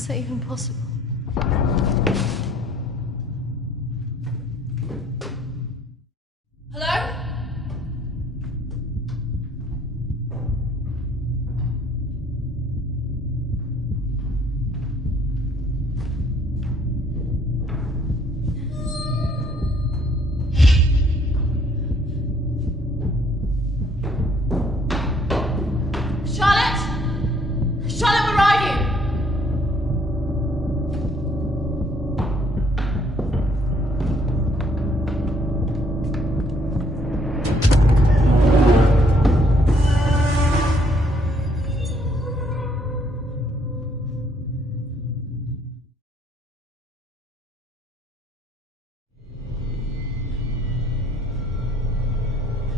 How's that even possible? Hello? Charlotte? Charlotte, where are you?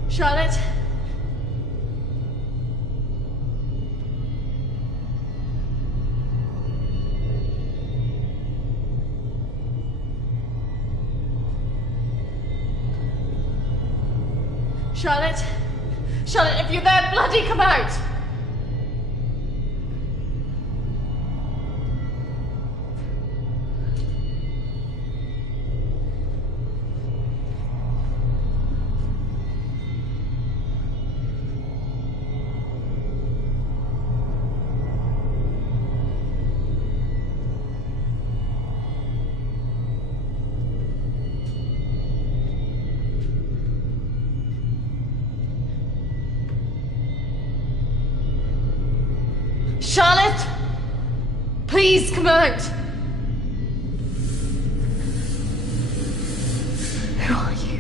Charlotte? Charlotte? Charlotte, if you're there, bloody come out! Charlotte! Please come out! Who are you?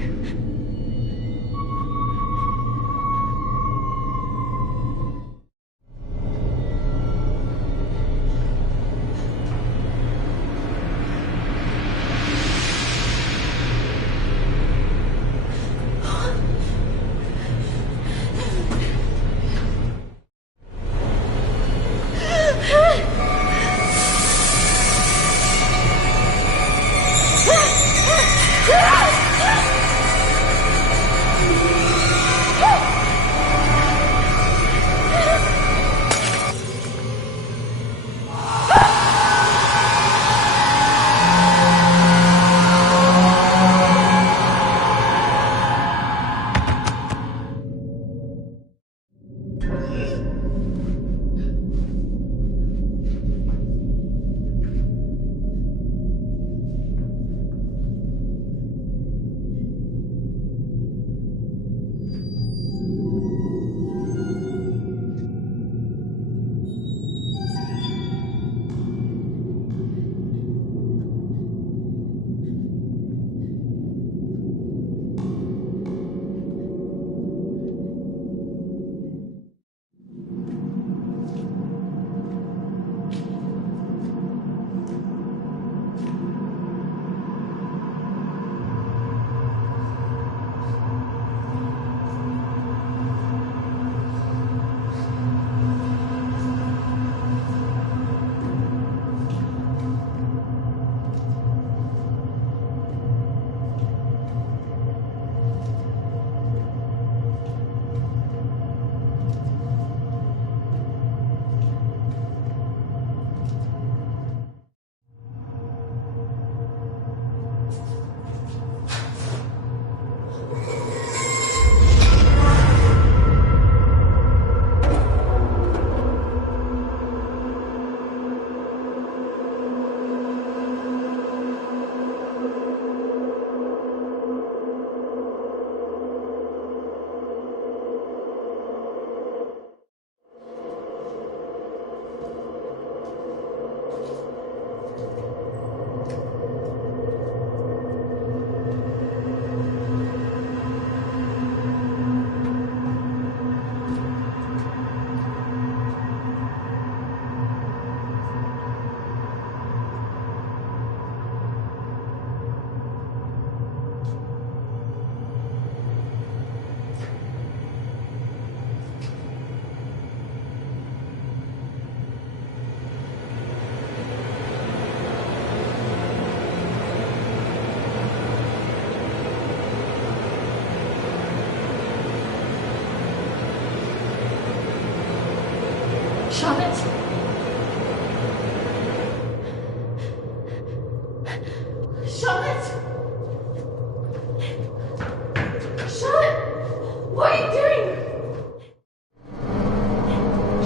What are you doing?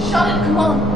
Charlotte, come on.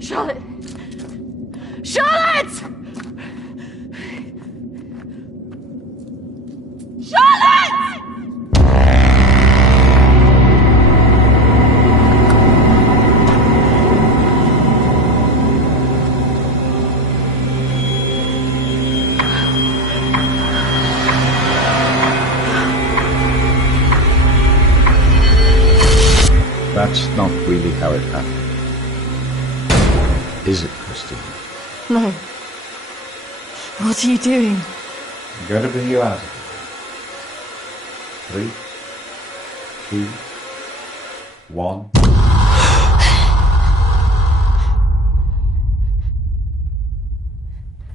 Charlotte! Charlotte! Charlotte! That's not really how it happened. Is it, Christine? No. What are you doing? I'm going to bring you out of here. 3, 2, 1.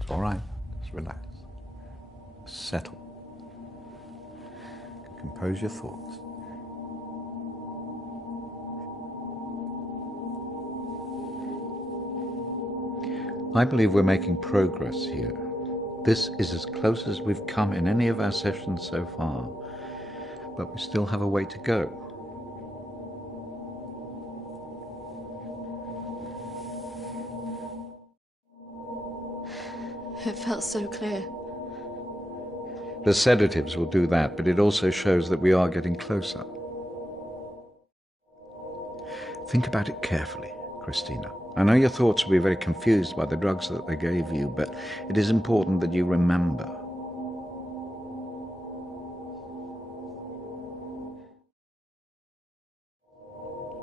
It's all right. Just relax. Settle. Compose your thoughts. I believe we're making progress here. This is as close as we've come in any of our sessions so far, but we still have a way to go. It felt so clear. The sedatives will do that, but it also shows that we are getting closer. Think about it carefully, Christina. I know your thoughts will be very confused by the drugs that they gave you, but it is important that you remember.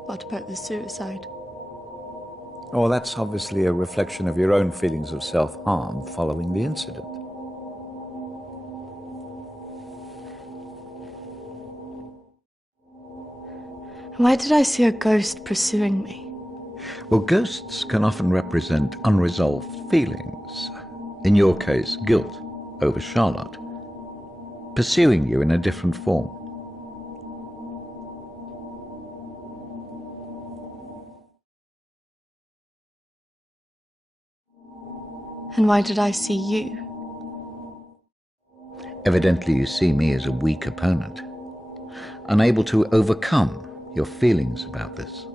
What about the suicide? Oh, that's obviously a reflection of your own feelings of self-harm following the incident. Why did I see a ghost pursuing me? Well, ghosts can often represent unresolved feelings. In your case, guilt over Charlotte, pursuing you in a different form. And why did I see you? Evidently you see me as a weak opponent, unable to overcome your feelings about this.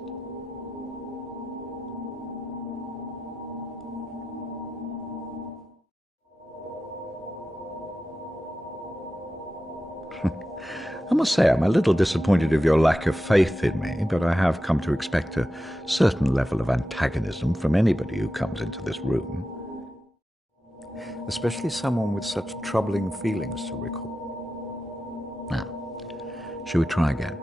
I must say I'm a little disappointed of your lack of faith in me, but I have come to expect a certain level of antagonism from anybody who comes into this room. Especially someone with such troubling feelings to recall. Now, shall we try again?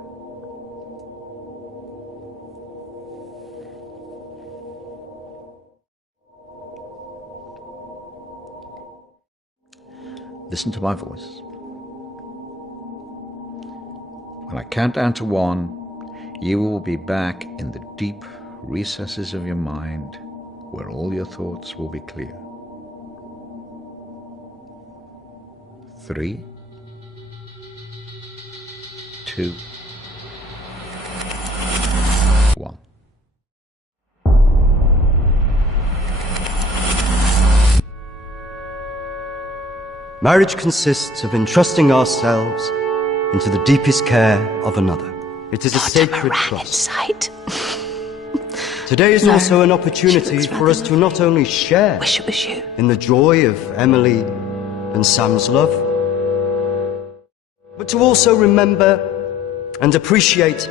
Listen to my voice. When I count down to 1, you will be back in the deep recesses of your mind where all your thoughts will be clear. 3, 2, 1. Marriage consists of entrusting ourselves into the deepest care of another. It is a sacred trust. Today is also an opportunity for us to not only share in the joy of Emily and Sam's love, but to also remember and appreciate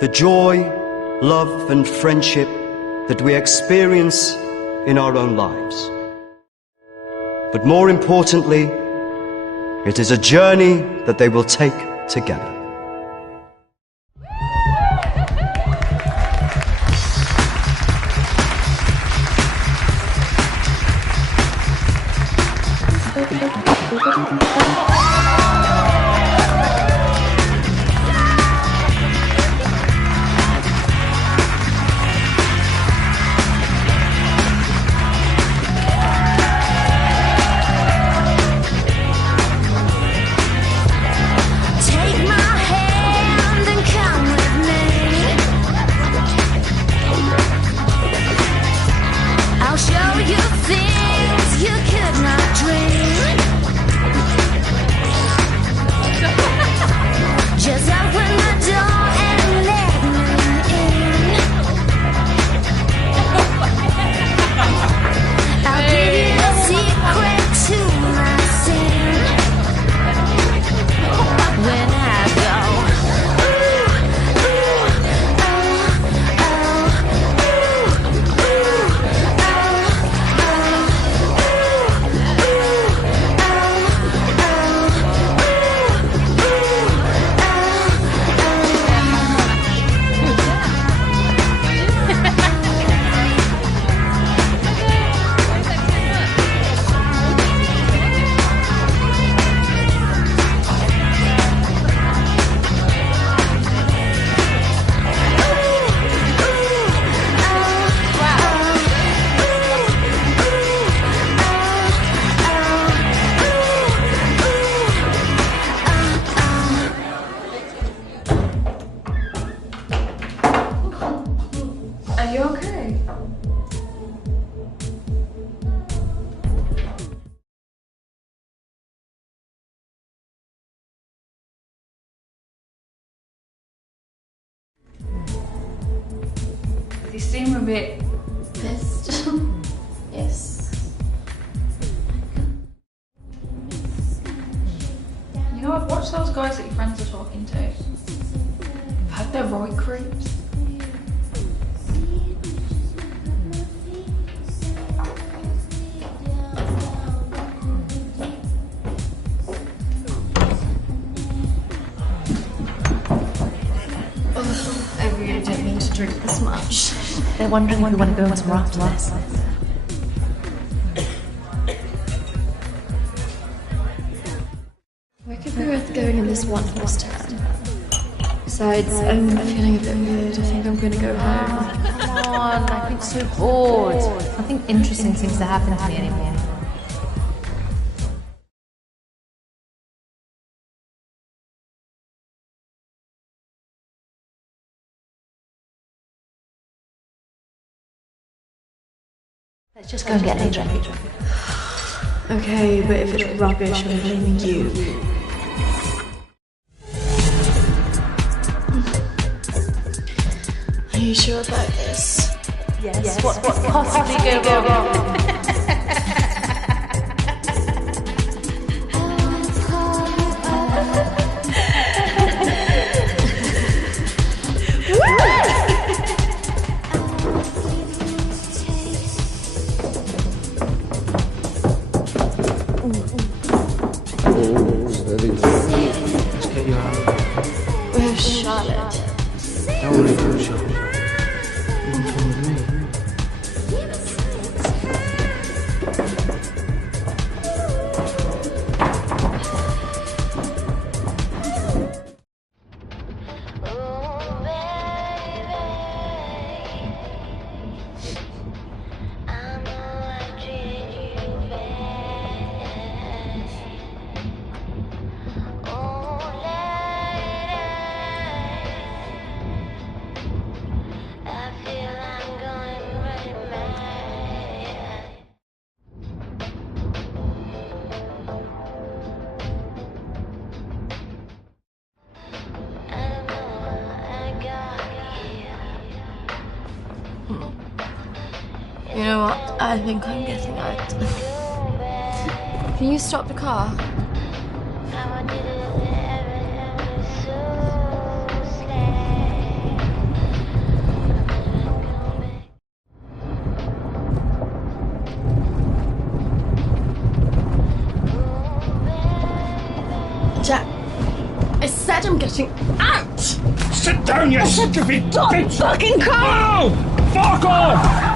the joy, love and friendship that we experience in our own lives. But more importantly, it is a journey that they will take together. They seem a bit pissed. Yes. You know, I've watched those guys that your friends are talking to. I've heard they're right creeps. I really didn't mean to drink this much. They're wondering if we want to go into more after this. Where could we both going in this one horse town? Besides, I'm feeling a bit weird. I think I'm gonna go home. Come on, I've been so bored. Nothing interesting seems to happen to me anymore. Let's just go and get later. Okay, but if it's rubbish, I'm blaming you. sure about this? Yes. What could possibly go wrong? Let's get you out. Where's Charlotte? Don't worry about Charlotte. You can come with me. You know what? I think I'm getting out. Can you stop the car? Jack, I said I'm getting out! Sit down, you stupid Stop bitch! fucking car! Oh! Fuck off!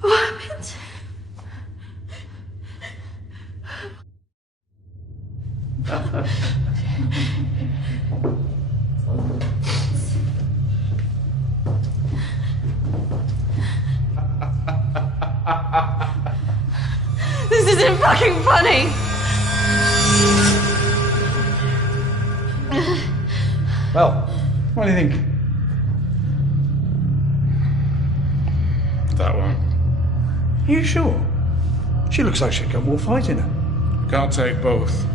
What happened? This isn't fucking funny! Well, what do you think? That one. Are you sure? She looks like she's got more fight in her. Can't take both.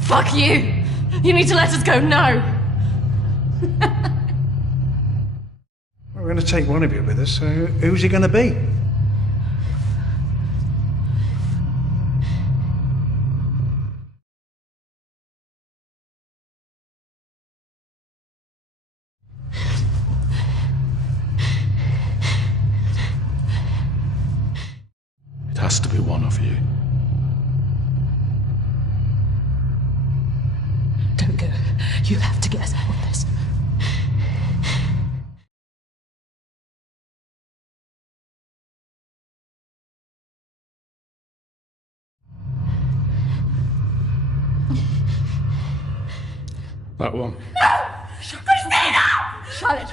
Fuck you! You need to let us go now! We're going to take one of you with us, so who's it going to be? has to be one of you. Don't go. You have to get us out of this. That one. No! Christina! Charlotte!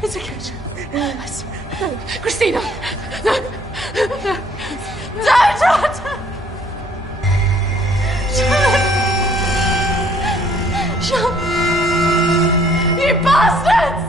It's okay. No. Christina! No! No! Don't! Charlotte! You bastards!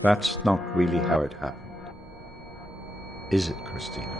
That's not really how it happened. Is it, Christina?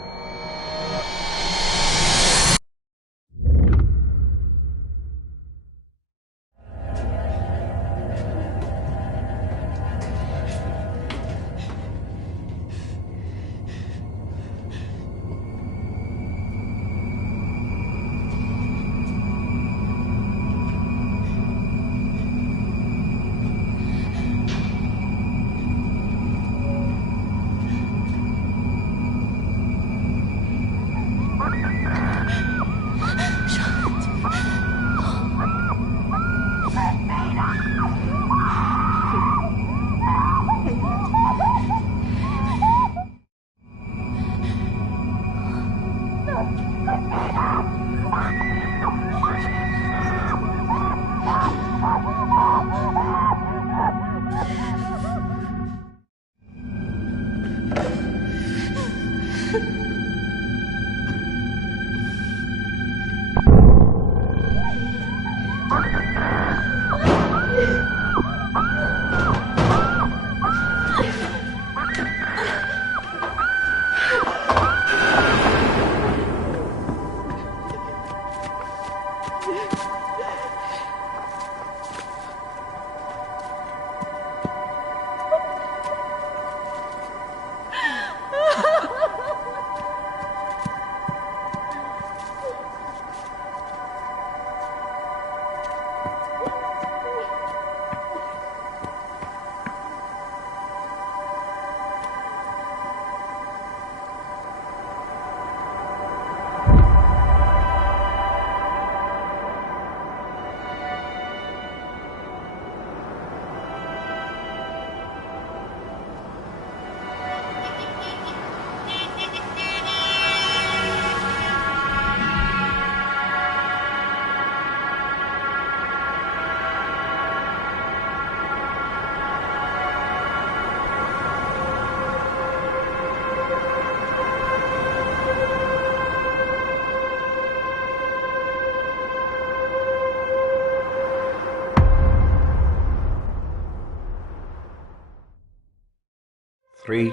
3,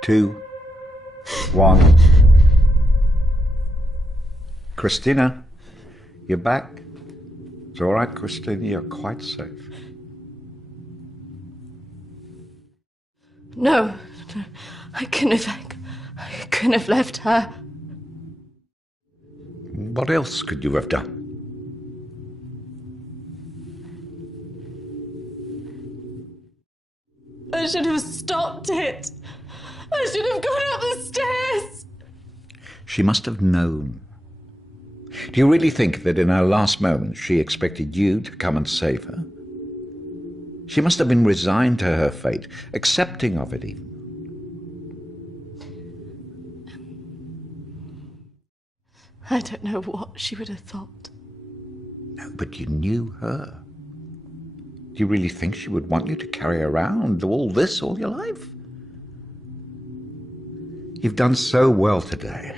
2, 1. Christina, you're back. It's all right, Christina. You're quite safe. No, I couldn't have left her. What else could you have done? I should have stopped it. I should have gone up the stairs. She must have known. Do you really think that in her last moments she expected you to come and save her? She must have been resigned to her fate, accepting of it even. I don't know what she would have thought. No, but you knew her. Do you really think she would want you to carry around all this all your life? You've done so well today.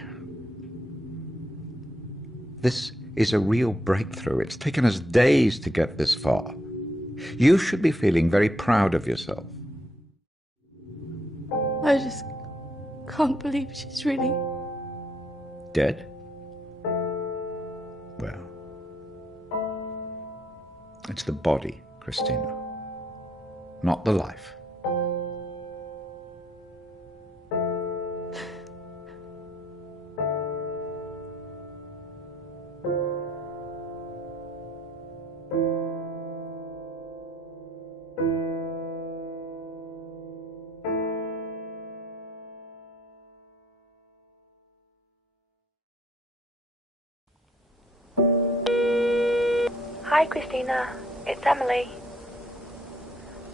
This is a real breakthrough. It's taken us days to get this far. You should be feeling very proud of yourself. I just can't believe she's really... Dead? Well, it's the body, Christina, not the life. Hi, Christina. It's Emily.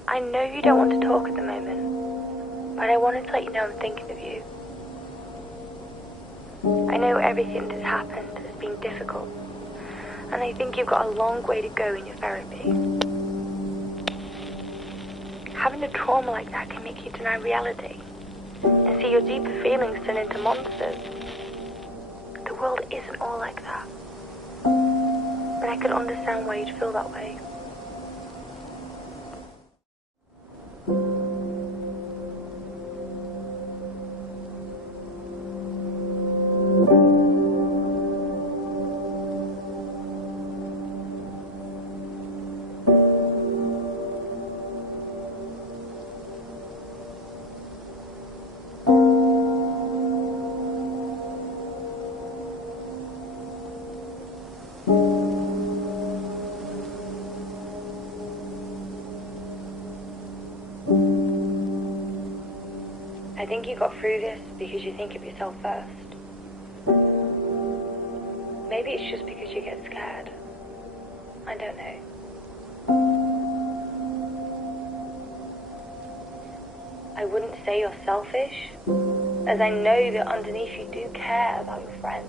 I know you don't want to talk at the moment, but I wanted to let you know I'm thinking of you. I know everything that's happened has been difficult, and I think you've got a long way to go in your therapy. Having a trauma like that can make you deny reality and see your deeper feelings turn into monsters. The world isn't all like that. But I could understand why you'd feel that way. I think you got through this because you think of yourself first. Maybe it's just because you get scared. I don't know. I wouldn't say you're selfish, as I know that underneath you do care about your friends.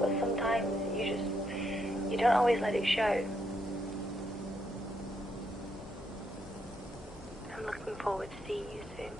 But sometimes you don't always let it show. I'm looking forward to seeing you soon.